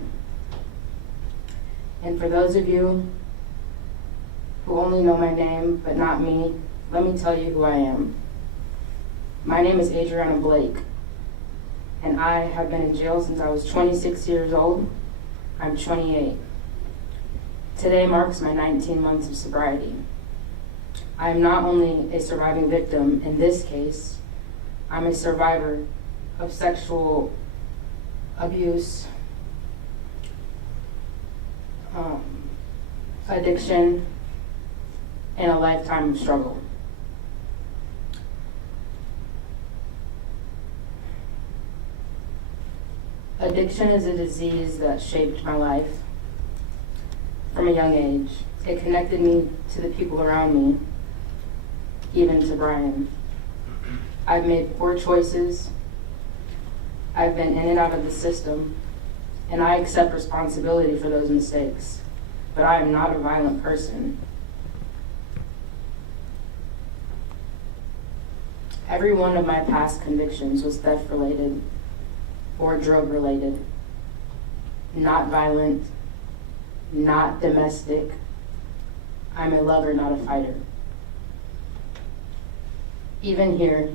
And for those of you who only know my name but not me, let me tell you who I am. My name is Adriana Blake, and I have been in jail since I was 26 years old, I'm 28. Today marks my 19 months of sobriety. I am not only a surviving victim in this case, I'm a survivor of sexual abuse, addiction, and a lifetime of struggle. Addiction is a disease that shaped my life from a young age. It connected me to the people around me, even to Brian. I've made poor choices. I've been in and out of the system, and I accept responsibility for those mistakes. But I am not a violent person. Every one of my past convictions was theft-related or drug-related. Not violent, not domestic. I'm a lover, not a fighter. Even here,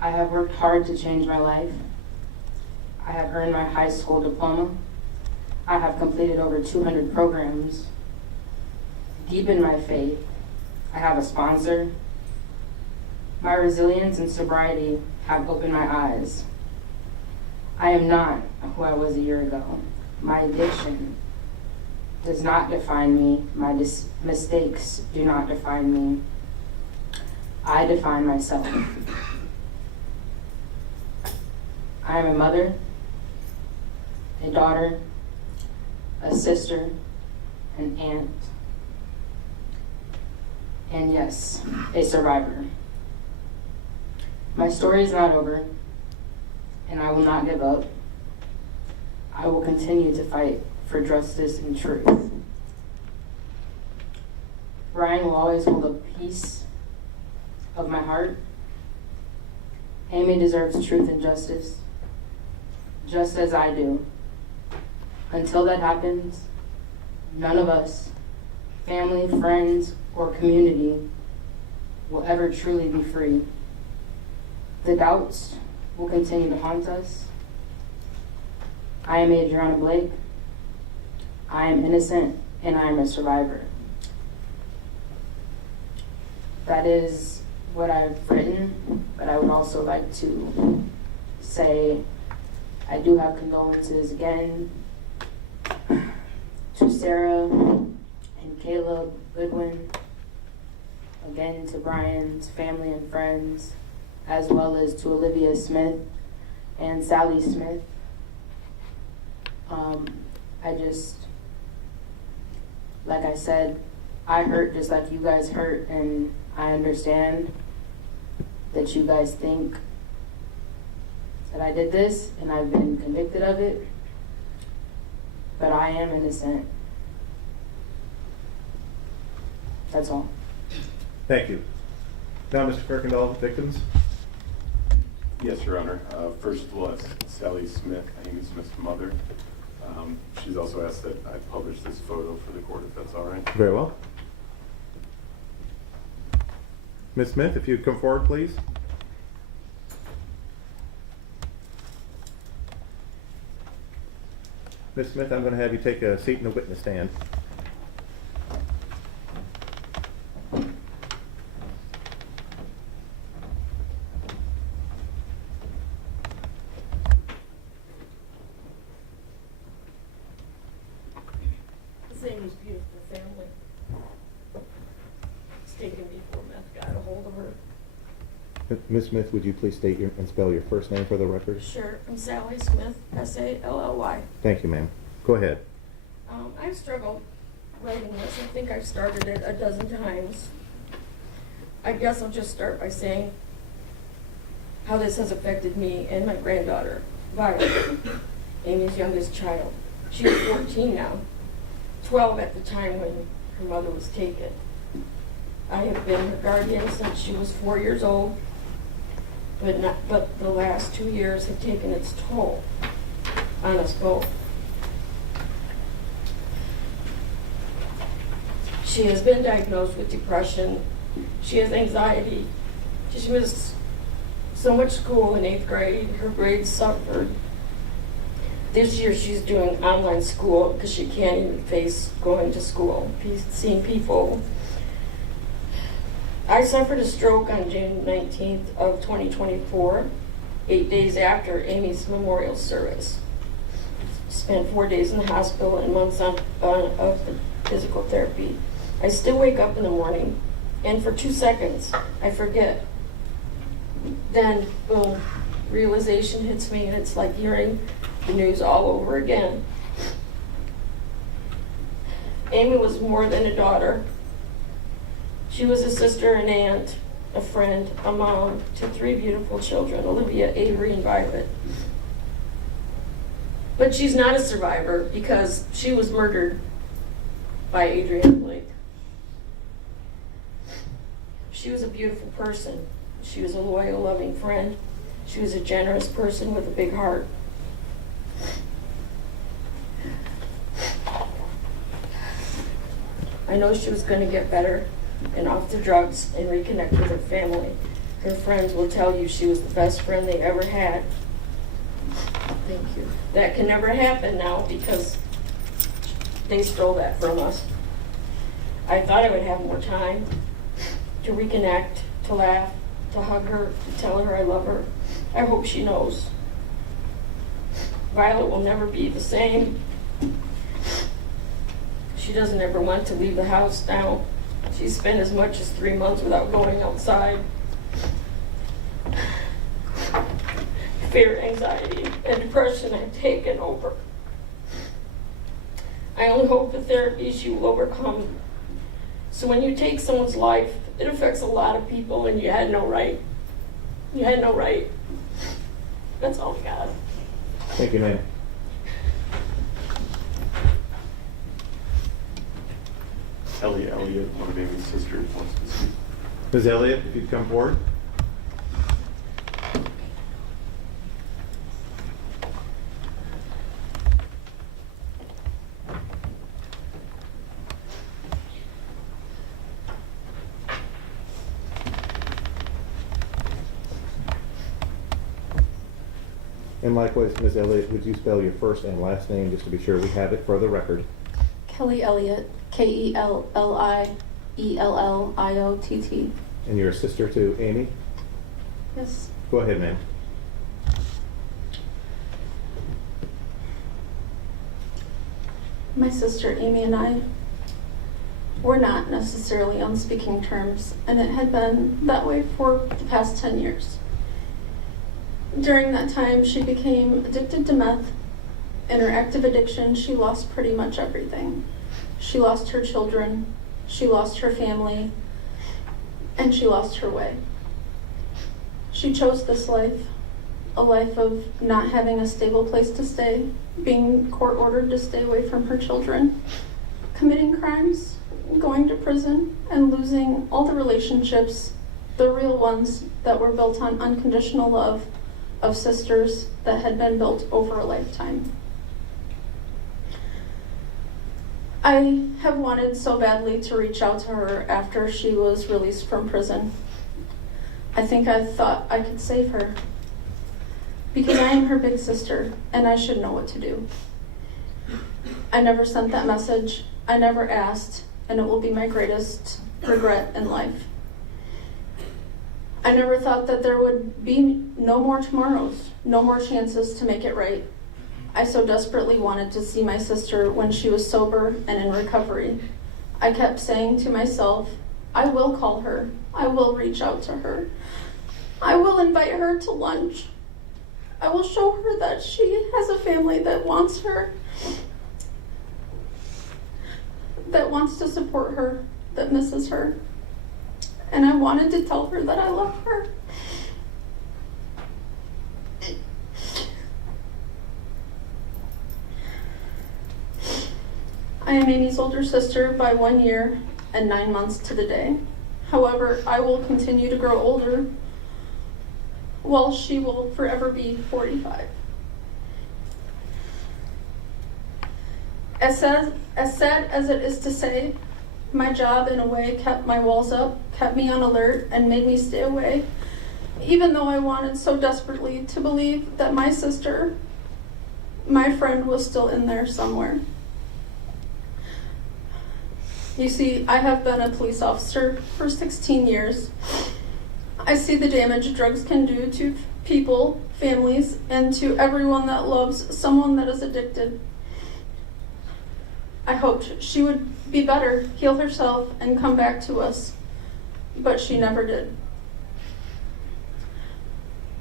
I have worked hard to change my life. I have earned my high school diploma. I have completed over 200 programs, deepened my faith. I have a sponsor. My resilience and sobriety have opened my eyes. I am not who I was a year ago. My addiction does not define me. My mistakes do not define me. I define myself. I am a mother, a daughter, a sister, an aunt, and yes, a survivor. My story is not over, and I will not give up. I will continue to fight for justice and truth. Brian will always hold a piece of my heart. Amy deserves truth and justice, just as I do. Until that happens, none of us, family, friends, or community, will ever truly be free. The doubts will continue to haunt us. I am Adriana Blake. I am innocent, and I am a survivor. That is what I've written, but I would also like to say I do have condolences again to Sarah and Caleb Goodwin, again to Brian's family and friends, as well as to Olivia Smith and Sally Smith. Like I said, I hurt just like you guys hurt, and I understand that you guys think that I did this and I've been convicted of it, but I am innocent. That's all. Thank you. Now, Mr. Kirkendall, victims? Yes, Your Honor. First of all, that's Sally Smith, Amy Smith's mother. She's also asked that I publish this photo for the court, if that's all right. Very well. Ms. Smith, if you'd come forward, please. Ms. Smith, I'm going to have you take a seat in the witness stand. Amy's beautiful family. It's taken me before meth got a hold of her. Ms. Smith, would you please state and spell your first name for the record? Sure, I'm Sally Smith, S-A-L-L-Y. Thank you, ma'am. Go ahead. I've struggled writing this. I think I've started it a dozen times. I guess I'll just start by saying how this has affected me and my granddaughter, Violet, Amy's youngest child. She's 14 now, 12 at the time when her mother was taken. I have been her guardian since she was 4 years old, but the last 2 years have taken its toll on us both. She has been diagnosed with depression. She has anxiety. She missed so much school in 8th grade. Her grades suffered. This year she's doing online school because she can't even face going to school, seeing people. I suffered a stroke on June 19th of 2024, 8 days after Amy's memorial service. Spent 4 days in the hospital and months of physical therapy. I still wake up in the morning, and for 2 seconds, I forget. Then, boom, realization hits me, and it's like hearing the news all over again. Amy was more than a daughter. She was a sister, an aunt, a friend, a mom to 3 beautiful children, Olivia, Avery, and Violet. But she's not a survivor because she was murdered by Adriana Blake. She was a beautiful person. She was a loyal, loving friend. She was a generous person with a big heart. I know she was going to get better and off the drugs and reconnect with her family. Her friends will tell you she was the best friend they ever had. Thank you. That can never happen now because they stole that from us. I thought I would have more time to reconnect, to laugh, to hug her, to tell her I love her. I hope she knows. Violet will never be the same. She doesn't ever want to leave the house now. She spent as much as 3 months without going outside. Fear, anxiety, and depression have taken over. I only hope with therapy she will overcome. So when you take someone's life, it affects a lot of people and you had no right. You had no right. That's all we got. Thank you, ma'am. Ellie Elliott, one of Amy's sisters, wants to speak. Ms. Elliott, if you'd come forward. And likewise, Ms. Elliott, would you spell your first and last name just to be sure we have it for the record? Kelly Elliott, Kellilliott. And you're a sister to Amy? Yes. Go ahead, ma'am. My sister Amy and I were not necessarily on speaking terms, and it had been that way for the past 10 years. During that time, she became addicted to meth. In her active addiction, she lost pretty much everything. She lost her children, she lost her family, and she lost her way. She chose this life, a life of not having a stable place to stay, being court ordered to stay away from her children, committing crimes, going to prison, and losing all the relationships, the real ones that were built on unconditional love of sisters that had been built over a lifetime. I have wanted so badly to reach out to her after she was released from prison. I think I thought I could save her because I am her big sister and I should know what to do. I never sent that message, I never asked, and it will be my greatest regret in life. I never thought that there would be no more tomorrows, no more chances to make it right. I so desperately wanted to see my sister when she was sober and in recovery. I kept saying to myself, I will call her. I will reach out to her. I will invite her to lunch. I will show her that she has a family that wants her, that wants to support her, that misses her. And I wanted to tell her that I love her. I am Amy's older sister by 1 year and 9 months to the day. However, I will continue to grow older while she will forever be 45. As sad as it is to say, my job in a way kept my walls up, kept me on alert, and made me stay away, even though I wanted so desperately to believe that my sister my friend was still in there somewhere. You see, I have been a police officer for 16 years. I see the damage drugs can do to people, families, and to everyone that loves someone that is addicted. I hoped she would be better, heal herself, and come back to us, but she never did.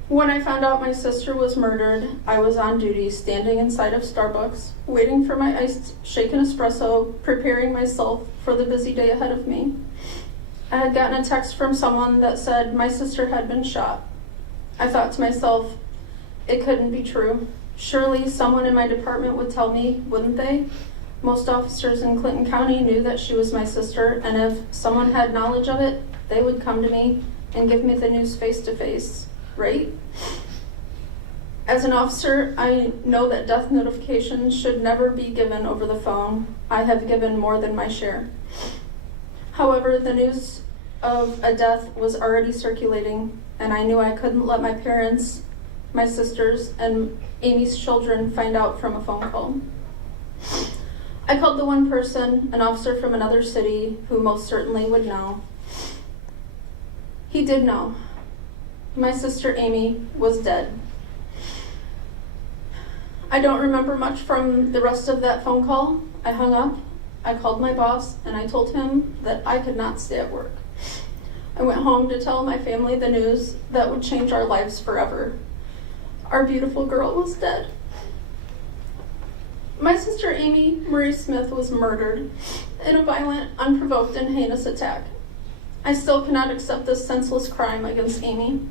When I found out my sister was murdered, I was on duty, standing inside of Starbucks, waiting for my iced shaken espresso, preparing myself for the busy day ahead of me. I had gotten a text from someone that said my sister had been shot. I thought to myself, it couldn't be true. Surely someone in my department would tell me, wouldn't they? Most officers in Clinton County knew that she was my sister, and if someone had knowledge of it, they would come to me and give me the news face to face, right? As an officer, I know that death notifications should never be given over the phone. I have given more than my share. However, the news of a death was already circulating, and I knew I couldn't let my parents, my sisters, and Amy's children find out from a phone call. I called the one person, an officer from another city, who most certainly would know. He did know. My sister Amy was dead. I don't remember much from the rest of that phone call. I hung up, I called my boss, and I told him that I could not stay at work. I went home to tell my family the news that would change our lives forever. Our beautiful girl was dead. My sister Amy Marie Smith was murdered in a violent, unprovoked, and heinous attack. I still cannot accept this senseless crime against Amy.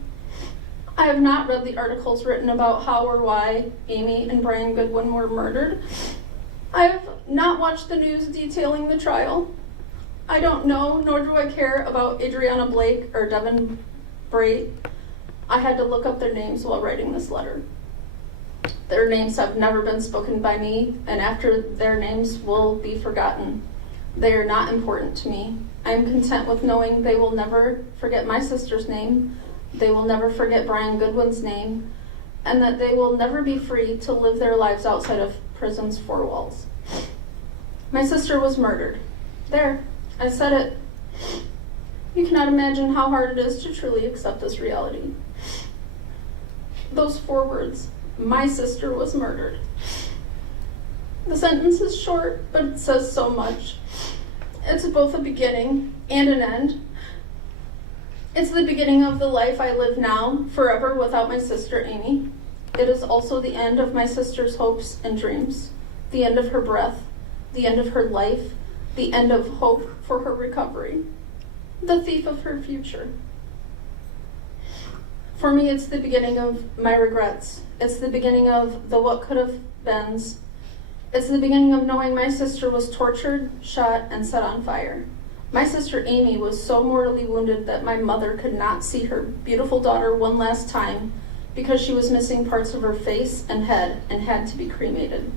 I have not read the articles written about how or why Amy and Brian Goodwin were murdered. I have not watched the news detailing the trial. I don't know, nor do I care about Adriana Blake or Davenport. I had to look up their names while writing this letter. Their names have never been spoken by me, and after their names will be forgotten. They are not important to me. I am content with knowing they will never forget my sister's name, they will never forget Brian Goodwin's name, and that they will never be free to live their lives outside of prison's four walls. My sister was murdered. There, I said it. You cannot imagine how hard it is to truly accept this reality. Those 4 words, my sister was murdered. The sentence is short, but it says so much. It's both a beginning and an end. It's the beginning of the life I live now, forever without my sister Amy. It is also the end of my sister's hopes and dreams, the end of her breath, the end of her life, the end of hope for her recovery, the thief of her future. For me, it's the beginning of my regrets. It's the beginning of the what could have beens. It's the beginning of knowing my sister was tortured, shot, and set on fire. My sister Amy was so mortally wounded that my mother could not see her beautiful daughter one last time because she was missing parts of her face and head and had to be cremated.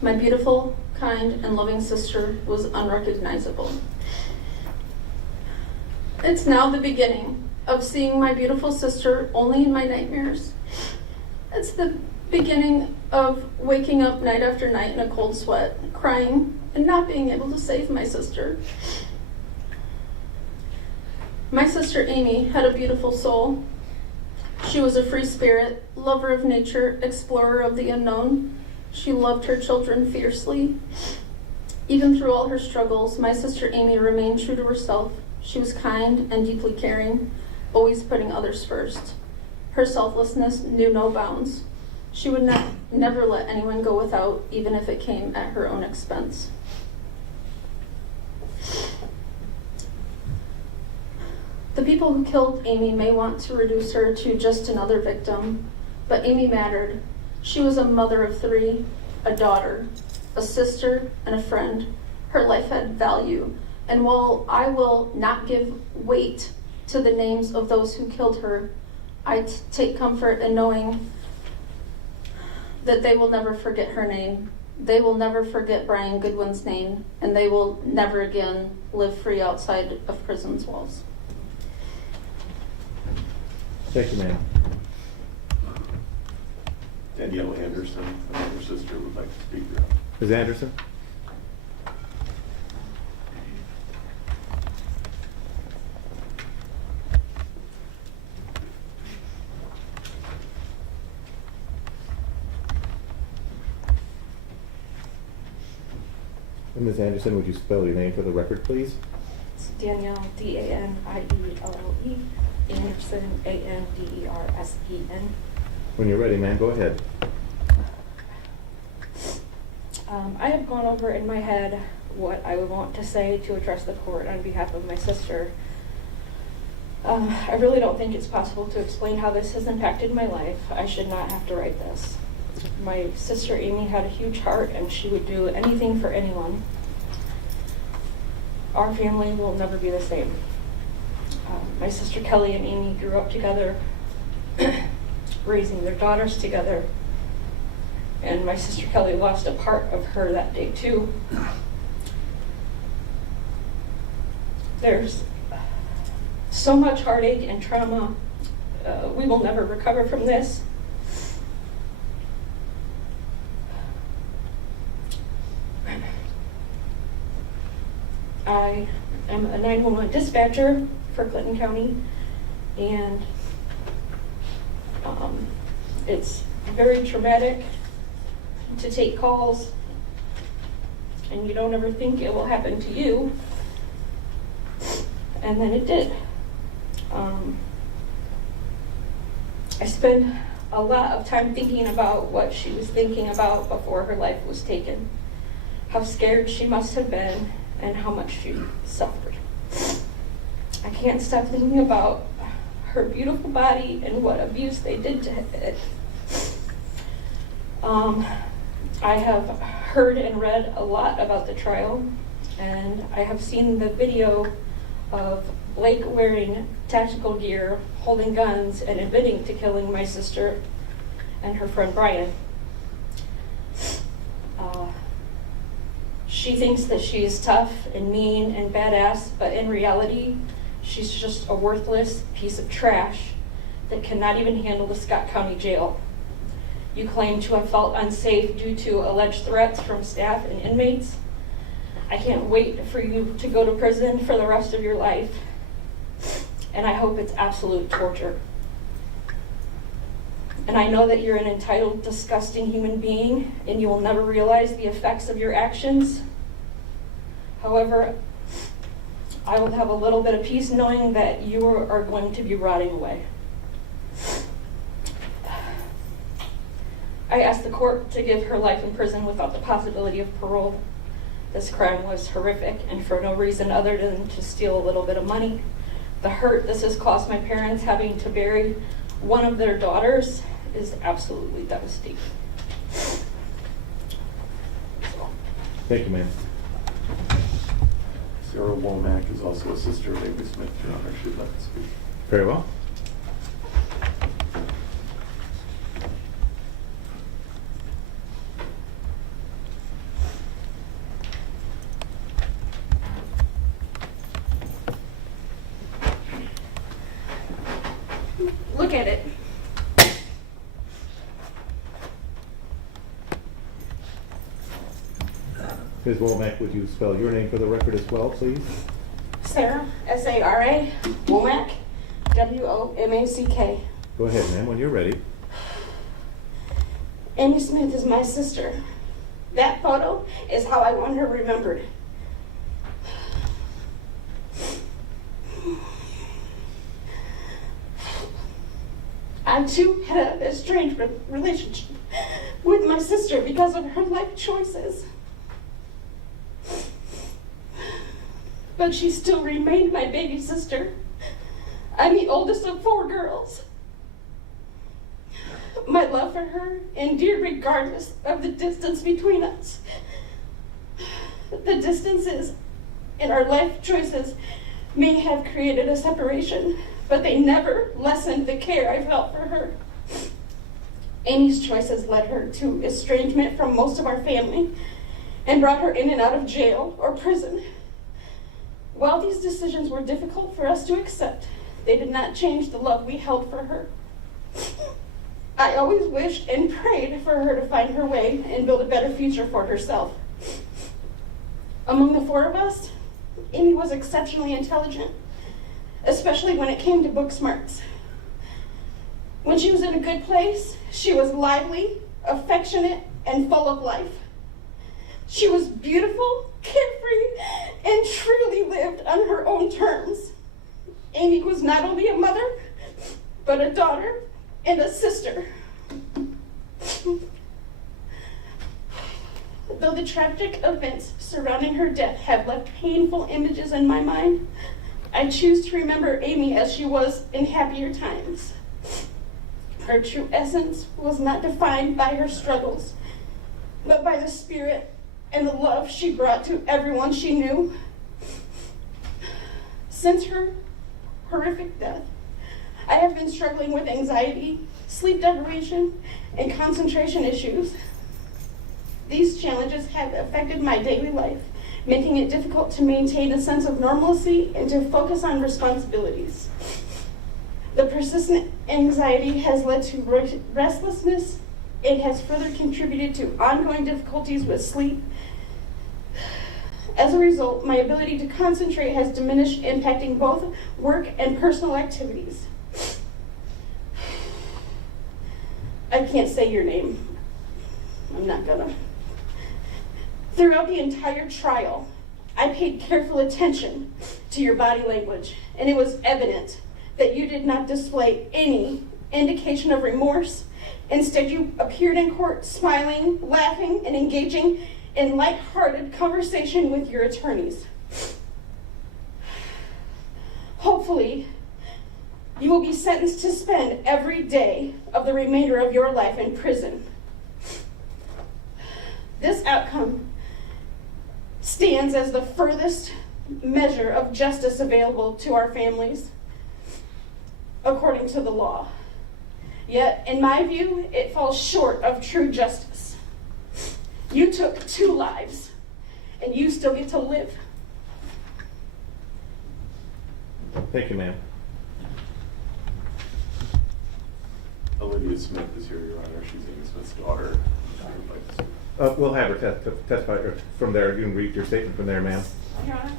My beautiful, kind, and loving sister was unrecognizable. It's now the beginning of seeing my beautiful sister only in my nightmares. It's the beginning of waking up night after night in a cold sweat, crying, and not being able to save my sister. My sister Amy had a beautiful soul. She was a free spirit, lover of nature, explorer of the unknown. She loved her children fiercely. Even through all her struggles, my sister Amy remained true to herself. She was kind and deeply caring, always putting others first. Her selflessness knew no bounds. She would never let anyone go without, even if it came at her own expense. The people who killed Amy may want to reduce her to just another victim, but Amy mattered. She was a mother of 3, a daughter, a sister, and a friend. Her life had value, and while I will not give weight to the names of those who killed her, I take comfort in knowing that they will never forget her name. They will never forget Brian Goodwin's name, and they will never again live free outside of prison's walls. Thank you, ma'am. Ted, Danielle Anderson, her sister, would like to speak. Your Honor. Ms. Anderson? And Ms. Anderson, would you spell your name for the record, please? It's Danielle, D-A-N-I-E-L-L-E, Anderson, A-N-D-E-R-S-E-N. When you're ready, ma'am, go ahead. I have gone over in my head what I would want to say to address the court on behalf of my sister. I really don't think it's possible to explain how this has impacted my life. I should not have to write this. My sister Amy had a huge heart and she would do anything for anyone. Our family will never be the same. My sister Kelly and Amy grew up together, raising their daughters together. And my sister Kelly lost a part of her that day too. There's so much heartache and trauma. We will never recover from this. I am a 911 dispatcher for Clinton County, and it's very traumatic to take calls, and you don't ever think it will happen to you, and then it did. I spent a lot of time thinking about what she was thinking about before her life was taken, how scared she must have been, and how much she suffered. I can't stop thinking about her beautiful body and what abuse they did to it. I have heard and read a lot about the trial, and I have seen the video of Blake wearing tactical gear, holding guns, and admitting to killing my sister and her friend Brian. She thinks that she is tough and mean and badass, but in reality, she's just a worthless piece of trash that cannot even handle the Scott County Jail. You claim to have felt unsafe due to alleged threats from staff and inmates. I can't wait for you to go to prison for the rest of your life, and I hope it's absolute torture. And I know that you're an entitled, disgusting human being, and you will never realize the effects of your actions. However, I will have a little bit of peace knowing that you are going to be rotting away. I asked the court to give her life in prison without the possibility of parole. This crime was horrific, and for no reason other than to steal a little bit of money. The hurt this has cost my parents having to bury one of their daughters is absolutely devastating. Thank you, ma'am. Sarah Womack is also a sister of Amy Smith, Your Honor. She'd like to speak. Very well. Look at it. Ms. Womack, would you spell your name for the record as well, please? Sarah, S-A-R-A, Womack, W-O-M-A-C-K. Go ahead, ma'am, when you're ready. Amy Smith is my sister. That photo is how I want her remembered. I too had a strange relationship with my sister because of her life choices. But she still remained my baby sister. I'm the oldest of 4 girls. My love for her endured regardless of the distance between us. The distances in our life choices may have created a separation, but they never lessened the care I felt for her. Amy's choices led her to estrangement from most of our family and brought her in and out of jail or prison. While these decisions were difficult for us to accept, they did not change the love we held for her. I always wished and prayed for her to find her way and build a better future for herself. Among the four of us, Amy was exceptionally intelligent, especially when it came to book smarts. When she was in a good place, she was lively, affectionate, and full of life. She was beautiful, carefree, and truly lived on her own terms. Amy was not only a mother, but a daughter and a sister. Though the tragic events surrounding her death have left painful images in my mind, I choose to remember Amy as she was in happier times. Her true essence was not defined by her struggles, but by the spirit and the love she brought to everyone she knew. Since her horrific death, I have been struggling with anxiety, sleep deprivation, and concentration issues. These challenges have affected my daily life, making it difficult to maintain a sense of normalcy and to focus on responsibilities. The persistent anxiety has led to restlessness. It has further contributed to ongoing difficulties with sleep. As a result, my ability to concentrate has diminished, impacting both work and personal activities. I can't say your name. I'm not gonna. Throughout the entire trial, I paid careful attention to your body language, and it was evident that you did not display any indication of remorse. Instead, you appeared in court smiling, laughing, and engaging in light-hearted conversation with your attorneys. Hopefully, you will be sentenced to spend every day of the remainder of your life in prison. This outcome stands as the furthest measure of justice available to our families, according to the law. Yet, in my view, it falls short of true justice. You took 2 lives, and you still get to live. Thank you, ma'am. Olivia Smith is here, Your Honor. She's Amy Smith's daughter. She would like to speak. We'll have her testify from there. You can read your statement from there, ma'am. Your Honor,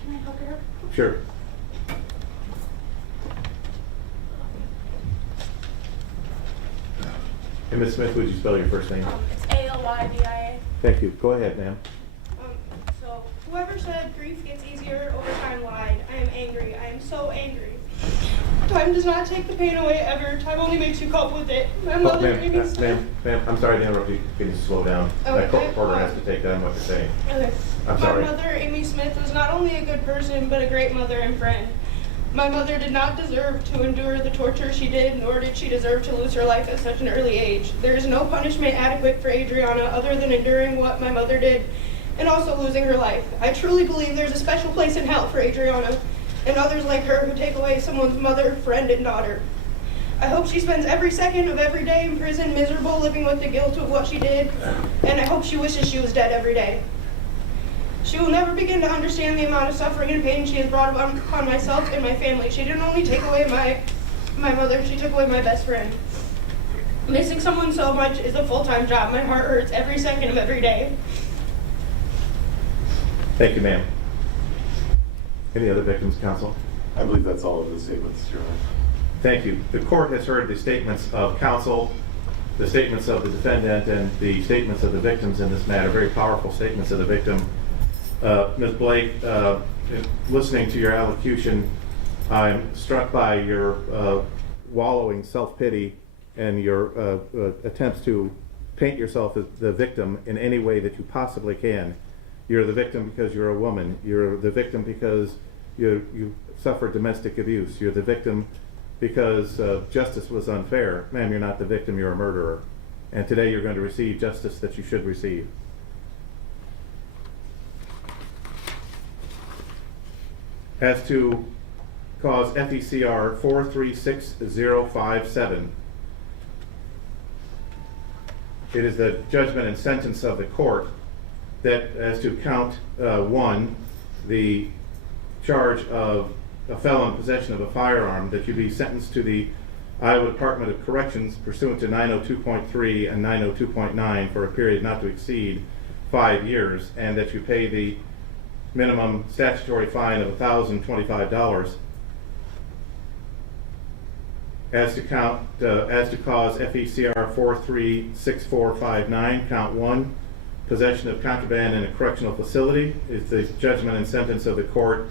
can I help her? Sure. And Ms. Smith, would you spell your first name? It's A-L-Y-V-I-A. Thank you. Go ahead, ma'am. So, whoever said grief gets easier over time lied. I am angry. I am so angry. Time does not take the pain away ever. Time only makes you cope with it. My mother, Amy Smith. Ma'am, I'm sorry to interrupt you. Can you slow down? Okay, That reporter has to take down what you're saying. Okay. I'm sorry. My mother, Amy Smith, was not only a good person, but a great mother and friend. My mother did not deserve to endure the torture she did, nor did she deserve to lose her life at such an early age. There is no punishment adequate for Adriana other than enduring what my mother did and also losing her life. I truly believe there's a special place in hell for Adriana and others like her who take away someone's mother, friend, and daughter. I hope she spends every second of every day in prison miserable, living with the guilt of what she did, and I hope she wishes she was dead every day. She will never begin to understand the amount of suffering and pain she has brought upon myself and my family. She didn't only take away my mother, she took away my best friend. Missing someone so much is a full-time job. My heart hurts every second of every day. Thank you, ma'am. Any other victims, counsel? I believe that's all of the statements, Your Honor. Thank you. The court has heard the statements of counsel, the statements of the defendant, and the statements of the victims in this matter. Very powerful statements of the victim. Ms. Blake, listening to your allocution, I'm struck by your wallowing self-pity and your attempts to paint yourself as the victim in any way that you possibly can. You're the victim because you're a woman. You're the victim because you suffered domestic abuse. You're the victim because justice was unfair. Ma'am, you're not the victim, you're a murderer. And today you're going to receive justice that you should receive. As to cause FECR 436057, it is the judgment and sentence of the court that as to count 1, the charge of a felon in possession of a firearm, that you be sentenced to the Iowa Department of Corrections pursuant to 902.3 and 902.9 for a period not to exceed 5 years, and that you pay the minimum statutory fine of $1,025 as to cause FECR 436459, count 1, possession of contraband in a correctional facility, is the judgment and sentence of the court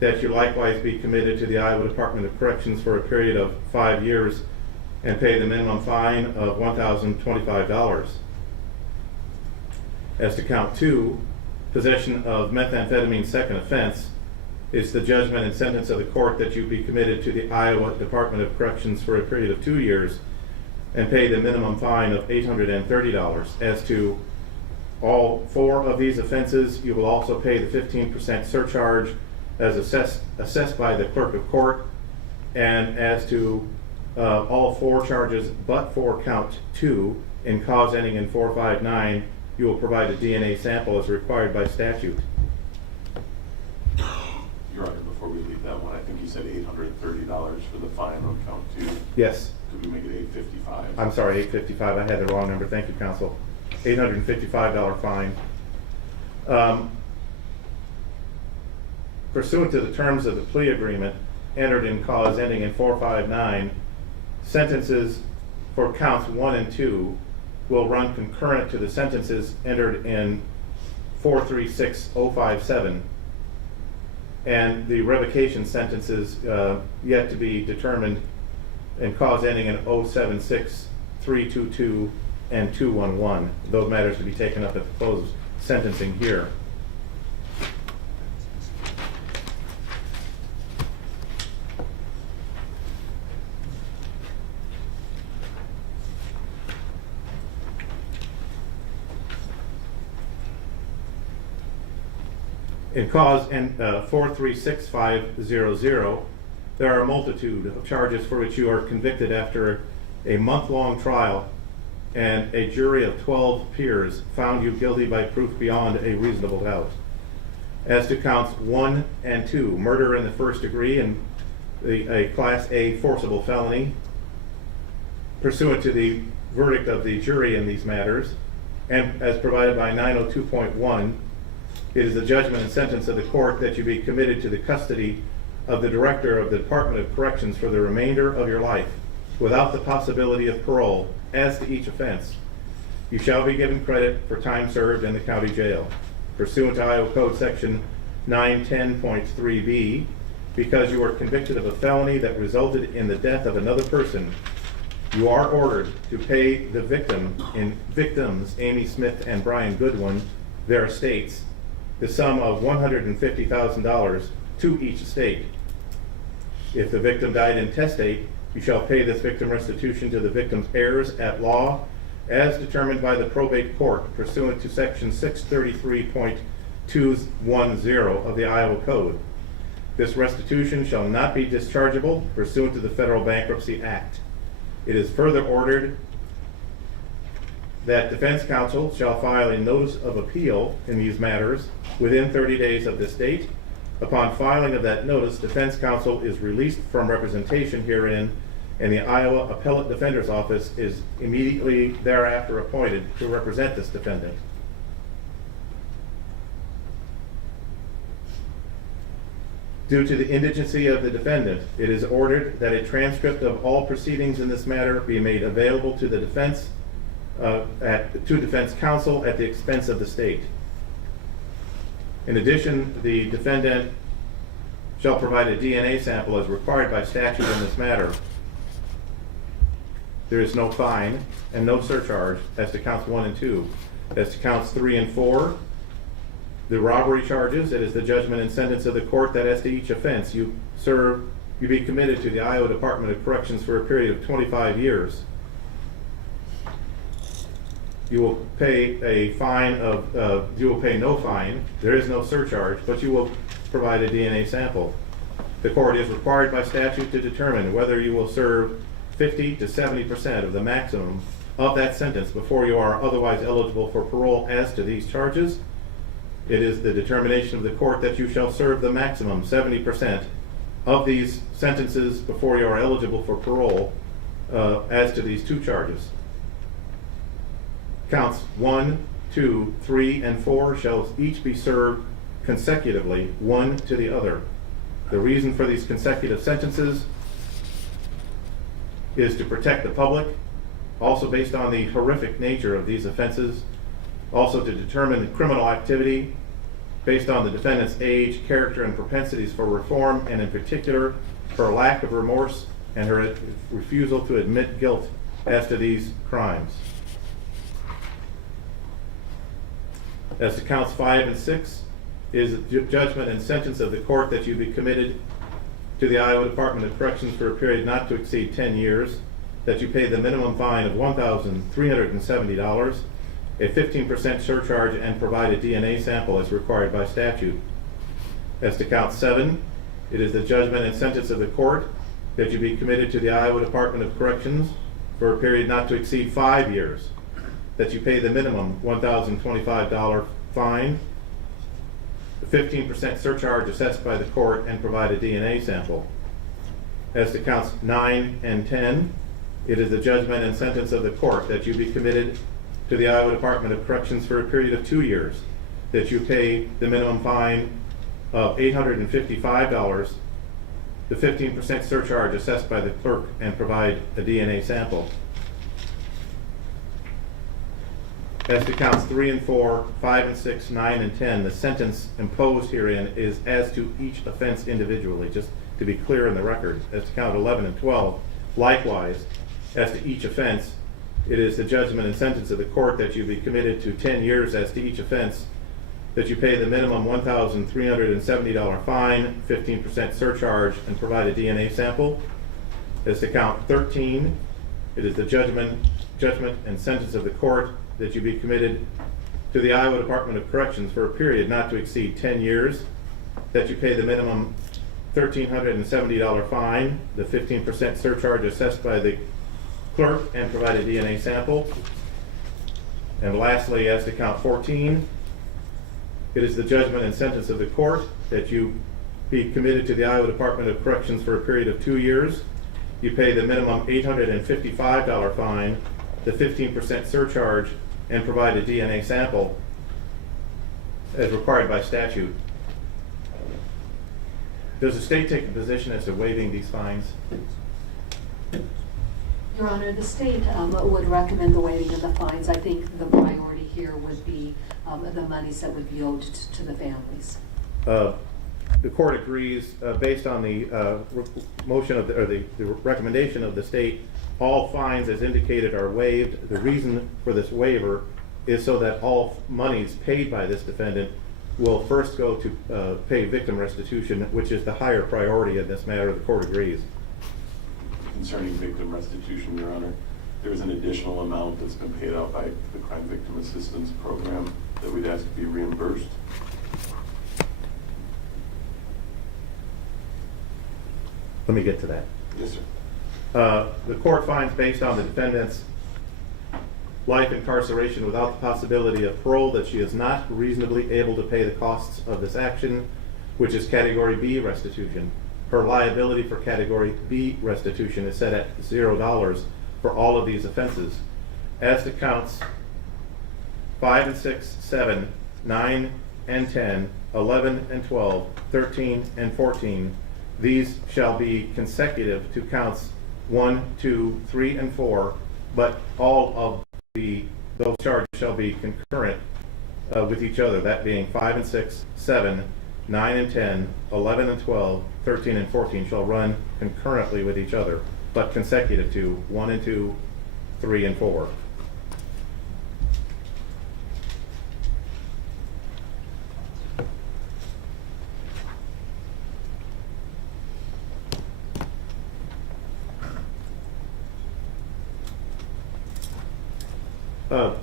that you likewise be committed to the Iowa Department of Corrections for a period of 5 years and pay the minimum fine of $1,025. As to count 2, possession of methamphetamine second offense, is the judgment and sentence of the court that you be committed to the Iowa Department of Corrections for a period of 2 years and pay the minimum fine of $830. As to all 4 of these offenses, you will also pay the 15% surcharge as assessed by the clerk of court. And as to all 4 charges but for count 2 in cause ending in 459, you will provide a DNA sample as required by statute. Your Honor, before we leave that one, I think you said $830 for the fine on count 2. Yes. Could we make it $855? I'm sorry, $855. I had the wrong number. Thank you, counsel. $855 fine. Pursuant to the terms of the plea agreement entered in cause ending in 459, sentences for counts 1 and 2 will run concurrent to the sentences entered in 436057, and the revocation sentences yet to be determined in cause ending in 076, 322, and 211. Those matters to be taken up at the close of sentencing here. In cause 436500, there are a multitude of charges for which you are convicted after a month-long trial and a jury of 12 peers found you guilty by proof beyond a reasonable doubt. As to counts 1 and 2, murder in the first degree and a Class A forcible felony, pursuant to the verdict of the jury in these matters, and as provided by 902.1, it is the judgment and sentence of the court that you be committed to the custody of the Director of the Department of Corrections for the remainder of your life, without the possibility of parole. As to each offense, you shall be given credit for time served in the county jail. Pursuant to Iowa Code Section 910.3b, because you are convicted of a felony that resulted in the death of another person, you are ordered to pay the victims Amy Smith and Brian Goodwin, their estates, the sum of $150,000 to each estate. If the victim died intestate, you shall pay this victim restitution to the victim's heirs at law as determined by the probate court pursuant to Section 633.210 of the Iowa Code. This restitution shall not be dischargeable pursuant to the Federal Bankruptcy Act. It is further ordered that defense counsel shall file a notice of appeal in these matters within 30 days of this date. Upon filing of that notice, defense counsel is released from representation herein, and the Iowa Appellate Defender's Office is immediately thereafter appointed to represent this defendant. Due to the indigency of the defendant, it is ordered that a transcript of all proceedings in this matter be made available to the defense counsel at the expense of the state. In addition, the defendant shall provide a DNA sample as required by statute in this matter. There is no fine and no surcharge as to counts 1 and 2. As to counts 3 and 4, the robbery charges, it is the judgment and sentence of the court that as to each offense you be committed to the Iowa Department of Corrections for a period of 25 years. You will pay a fine you will pay no fine, there is no surcharge, but you will provide a DNA sample. The court is required by statute to determine whether you will serve 50 to 70% of the maximum of that sentence before you are otherwise eligible for parole. As to these charges, it is the determination of the court that you shall serve the maximum 70% of these sentences before you are eligible for parole, as to these two charges. Counts 1, 2, 3, and 4 shall each be served consecutively, one to the other. The reason for these consecutive sentences is to protect the public, also based on the horrific nature of these offenses, also to determine the criminal activity based on the defendant's age, character, and propensities for reform, and in particular, her lack of remorse and her refusal to admit guilt as to these crimes. As to counts 5 and 6, is the judgment and sentence of the court that you be committed to the Iowa Department of Corrections for a period not to exceed 10 years, that you pay the minimum fine of $1,370, a 15% surcharge, and provide a DNA sample as required by statute. As to count 7, it is the judgment and sentence of the court that you be committed to the Iowa Department of Corrections for a period not to exceed 5 years, that you pay the minimum $1,025 fine, the 15% surcharge assessed by the court, and provide a DNA sample. As to counts 9 and 10, it is the judgment and sentence of the court that you be committed to the Iowa Department of Corrections for a period of 2 years, that you pay the minimum fine of $855, the 15% surcharge assessed by the clerk, and provide a DNA sample. As to counts 3 and 4, 5 and 6, 9 and 10, the sentence imposed herein is as to each offense individually, just to be clear in the record. As to count 11 and 12, likewise, as to each offense, it is the judgment and sentence of the court that you be committed to 10 years as to each offense, that you pay the minimum $1,370 fine, 15% surcharge, and provide a DNA sample. As to count 13, it is the judgment and sentence of the court that you be committed to the Iowa Department of Corrections for a period not to exceed 10 years, that you pay the minimum $1,370 fine, the 15% surcharge assessed by the clerk, and provide a DNA sample. And lastly, as to count 14, it is the judgment and sentence of the court that you be committed to the Iowa Department of Corrections for a period of 2 years. You pay the minimum $855 fine, the 15% surcharge, and provide a DNA sample as required by statute. Does the state take a position as to waiving these fines? Your Honor, the state would recommend the waiving of the fines. I think the priority here would be the monies that would be owed to the families. The court agrees, based on the motion of the recommendation of the state, all fines as indicated are waived. The reason for this waiver is so that all monies paid by this defendant will first go to pay victim restitution, which is the higher priority in this matter. The court agrees. Concerning victim restitution, Your Honor, there is an additional amount that's been paid out by the Crime Victim Assistance Program that we'd ask to be reimbursed. Let me get to that. Yes, sir. The court finds, based on the defendant's life incarceration without the possibility of parole, that she is not reasonably able to pay the costs of this action, which is Category B restitution. Her liability for Category B restitution is set at $0 for all of these offenses. As to counts 5 and 6, 7, 9 and 10, 11 and 12, 13 and 14, these shall be consecutive to counts 1, 2, 3, and 4, but all of those charges shall be concurrent with each other, that being 5 and 6, 7, 9 and 10, 11 and 12, 13 and 14 shall run concurrently with each other, but consecutive to 1 and 2, 3 and 4.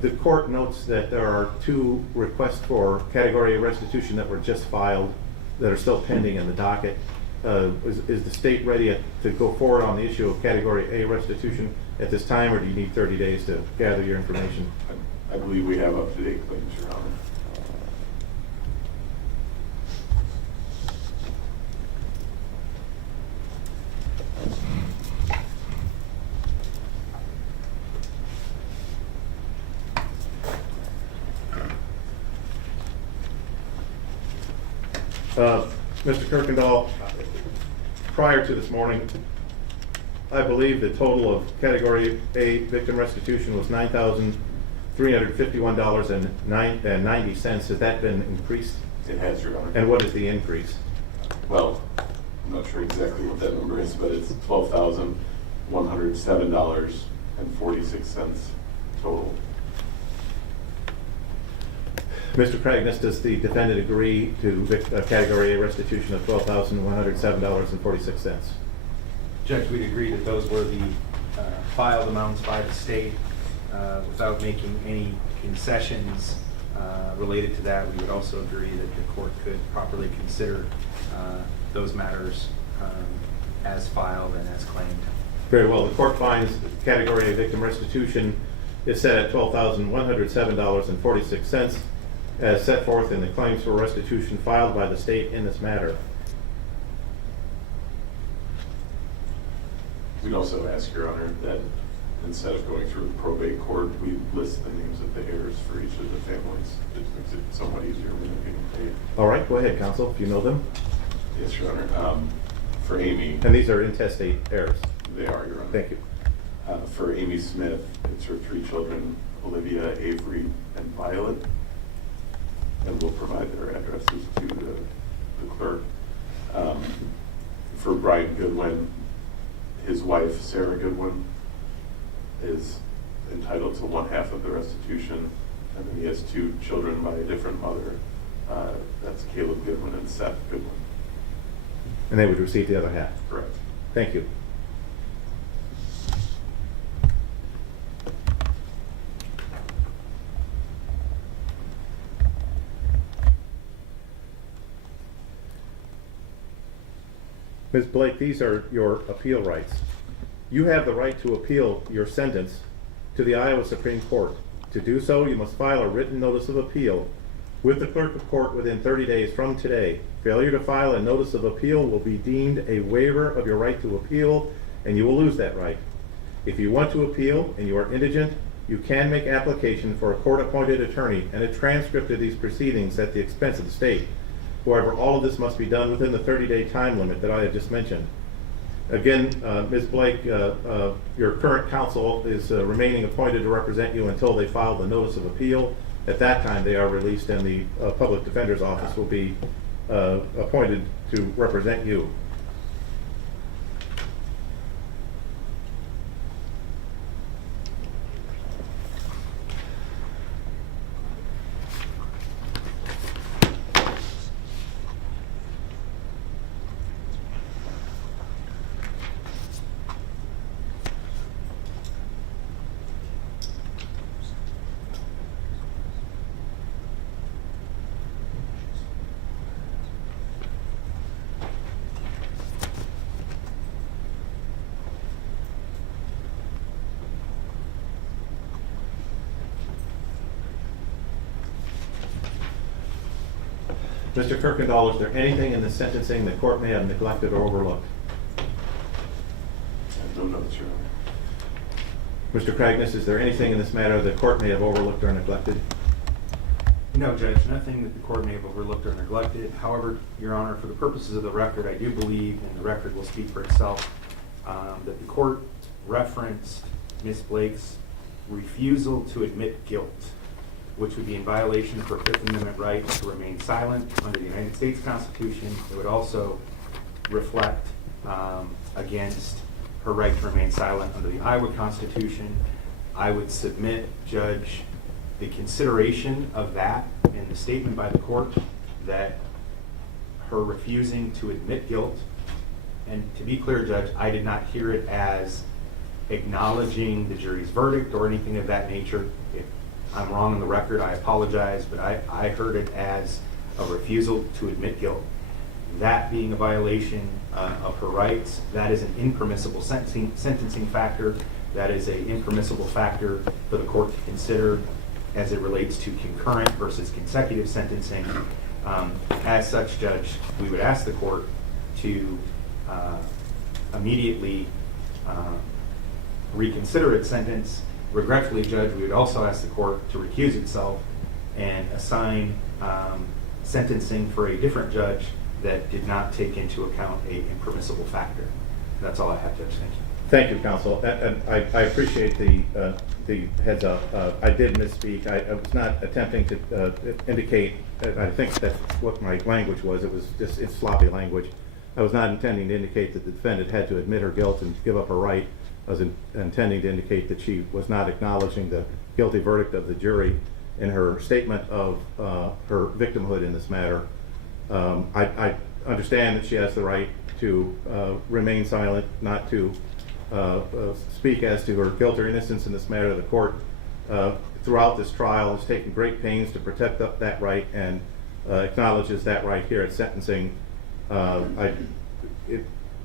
The court notes that there are 2 requests for Category A restitution that were just filed that are still pending in the docket. Is the state ready to go forward on the issue of Category A restitution at this time, or do you need 30 days to gather your information? I believe we have up-to-date claims, Your Honor. Mr. Kirkendall, prior to this morning, I believe the total of Category A victim restitution was $9,351.90. Has that been increased? It has, Your Honor. And what is the increase? Well, I'm not sure exactly what that number is, but it's $12,107.46 total. Mr. Cragness, does the defendant agree to Category A restitution of $12,107.46? Judge, we'd agree that those were the filed amounts by the state. Without making any concessions related to that, we would also agree that the court could properly consider those matters as filed and as claimed. Very well. The court finds Category A victim restitution is set at $12,107.46 as set forth in the claims for restitution filed by the state in this matter. We'd also ask, Your Honor, that instead of going through the probate court, we list the names of the heirs for each of the families. It makes it somewhat easier when they're getting paid. All right, go ahead, counsel, if you know them. Yes, Your Honor. For Amy, And these are intestate heirs. they are, Your Honor. Thank you. For Amy Smith, it's her 3 children, Olivia, Avery, and Violet. And we'll provide their addresses to the clerk. For Brian Goodwin, his wife, Sarah Goodwin, is entitled to 1/2 of the restitution. And then he has 2 children by a different mother. That's Caleb Goodwin and Seth Goodwin. And they would receive the other half. Correct. Thank you. Ms. Blake, these are your appeal rights. You have the right to appeal your sentence to the Iowa Supreme Court. To do so, you must file a written notice of appeal with the clerk of court within 30 days from today. Failure to file a notice of appeal will be deemed a waiver of your right to appeal, and you will lose that right. If you want to appeal and you are indigent, you can make application for a court-appointed attorney and a transcript of these proceedings at the expense of the state. However, all of this must be done within the 30-day time limit that I have just mentioned. Again, Ms. Blake, your current counsel is remaining appointed to represent you until they file the notice of appeal. At that time, they are released and the public defender's office will be appointed to represent you. Mr. Kirkendall, is there anything in the sentencing the court may have neglected or overlooked? I have no notes, Your Honor. Mr. Cragness, is there anything in this matter the court may have overlooked or neglected? No, Judge, nothing that the court may have overlooked or neglected. However, Your Honor, for the purposes of the record, I do believe, and the record will speak for itself, that the court referenced Ms. Blake's refusal to admit guilt, which would be in violation of her Fifth Amendment right to remain silent under the United States Constitution. It would also reflect against her right to remain silent under the Iowa Constitution. I would submit, Judge, the consideration of that in the statement by the court that her refusing to admit guilt, and to be clear, Judge, I did not hear it as acknowledging the jury's verdict or anything of that nature. If I'm wrong on the record, I apologize, but I heard it as a refusal to admit guilt. That being a violation of her rights, that is an impermissible sentencing factor. That is an impermissible factor for the court to consider as it relates to concurrent versus consecutive sentencing. As such, Judge, we would ask the court to immediately reconsider its sentence. Regretfully, Judge, we would also ask the court to recuse itself and assign sentencing for a different judge that did not take into account a impermissible factor. That's all I have, Judge. Thank you. Thank you, counsel. And I appreciate the heads up. I did misspeak. I was not attempting to indicate, I think that's what my language was. It was just, it's sloppy language. I was not intending to indicate that the defendant had to admit her guilt and give up her right. I was intending to indicate that she was not acknowledging the guilty verdict of the jury in her statement of her victimhood in this matter. I understand that she has the right to remain silent, not to speak as to her guilt or innocence in this matter. The court throughout this trial has taken great pains to protect that right and acknowledges that right here at sentencing.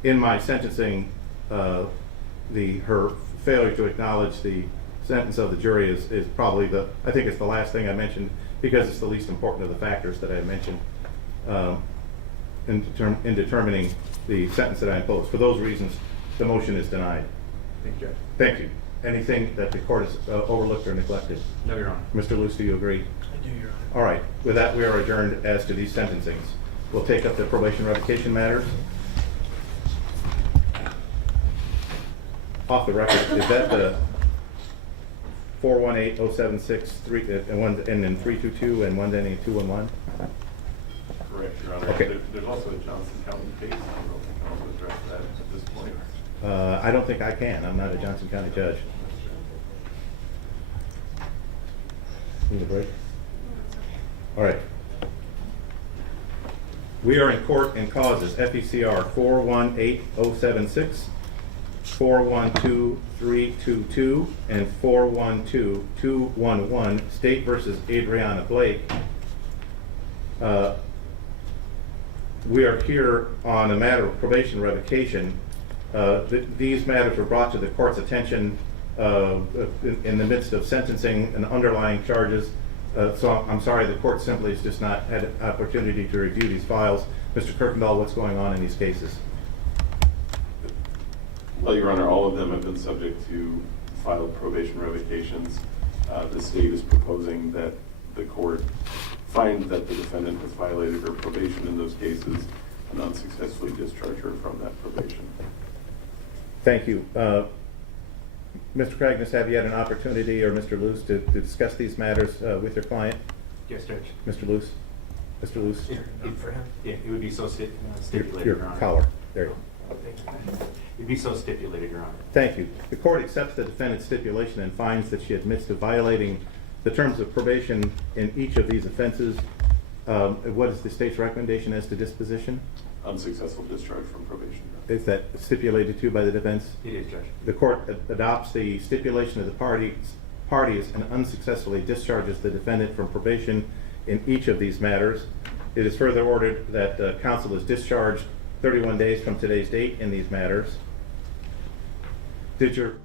In my sentencing, her failure to acknowledge the sentence of the jury is probably I think it's the last thing I mentioned, because it's the least important of the factors that I mentioned in determining the sentence that I imposed. For those reasons, the motion is denied. Thank you, Judge. Thank you. Anything that the court has overlooked or neglected? No, Your Honor. Mr. Luce, do you agree? I do, Your Honor. All right. With that, we are adjourned as to these sentencings. We'll take up the probation revocation matters. Off the record, is that the 418076 and one and then 322 and one ending in 211? Correct, Your Honor. Okay. There's also a Johnson County case. I don't know if you can also address that at this point. I don't think I can. I'm not a Johnson County judge. Need a break? All right. We are in court in causes FECR 418076, 412322, and 412211, State versus Adriana Blake. We are here on a matter of probation revocation. These matters were brought to the court's attention in the midst of sentencing and underlying charges. So I'm sorry, the court simply has just not had an opportunity to review these files. Mr. Kirkendall, what's going on in these cases? Well, Your Honor, all of them have been subject to filed probation revocations. The state is proposing that the court find that the defendant has violated her probation in those cases and unsuccessfully discharge her from that probation. Thank you. Mr. Cragness, have you had an opportunity, or Mr. Luce, to discuss these matters with your client? Yes, Judge. Mr. Luce? Mr. Luce? For him? Yeah, it would be so stipulated, Your Your Honor. collar. There you go. It'd be so stipulated, Your Honor. Thank you. The court accepts the defendant's stipulation and finds that she admits to violating the terms of probation in each of these offenses. What is the state's recommendation as to disposition? Unsuccessful discharge from probation. Is that stipulated to by the defense? It is, Judge. The court adopts the stipulation of the parties and unsuccessfully discharges the defendant from probation in each of these matters. It is further ordered that counsel is discharged 31 days from today's date in these matters. Did your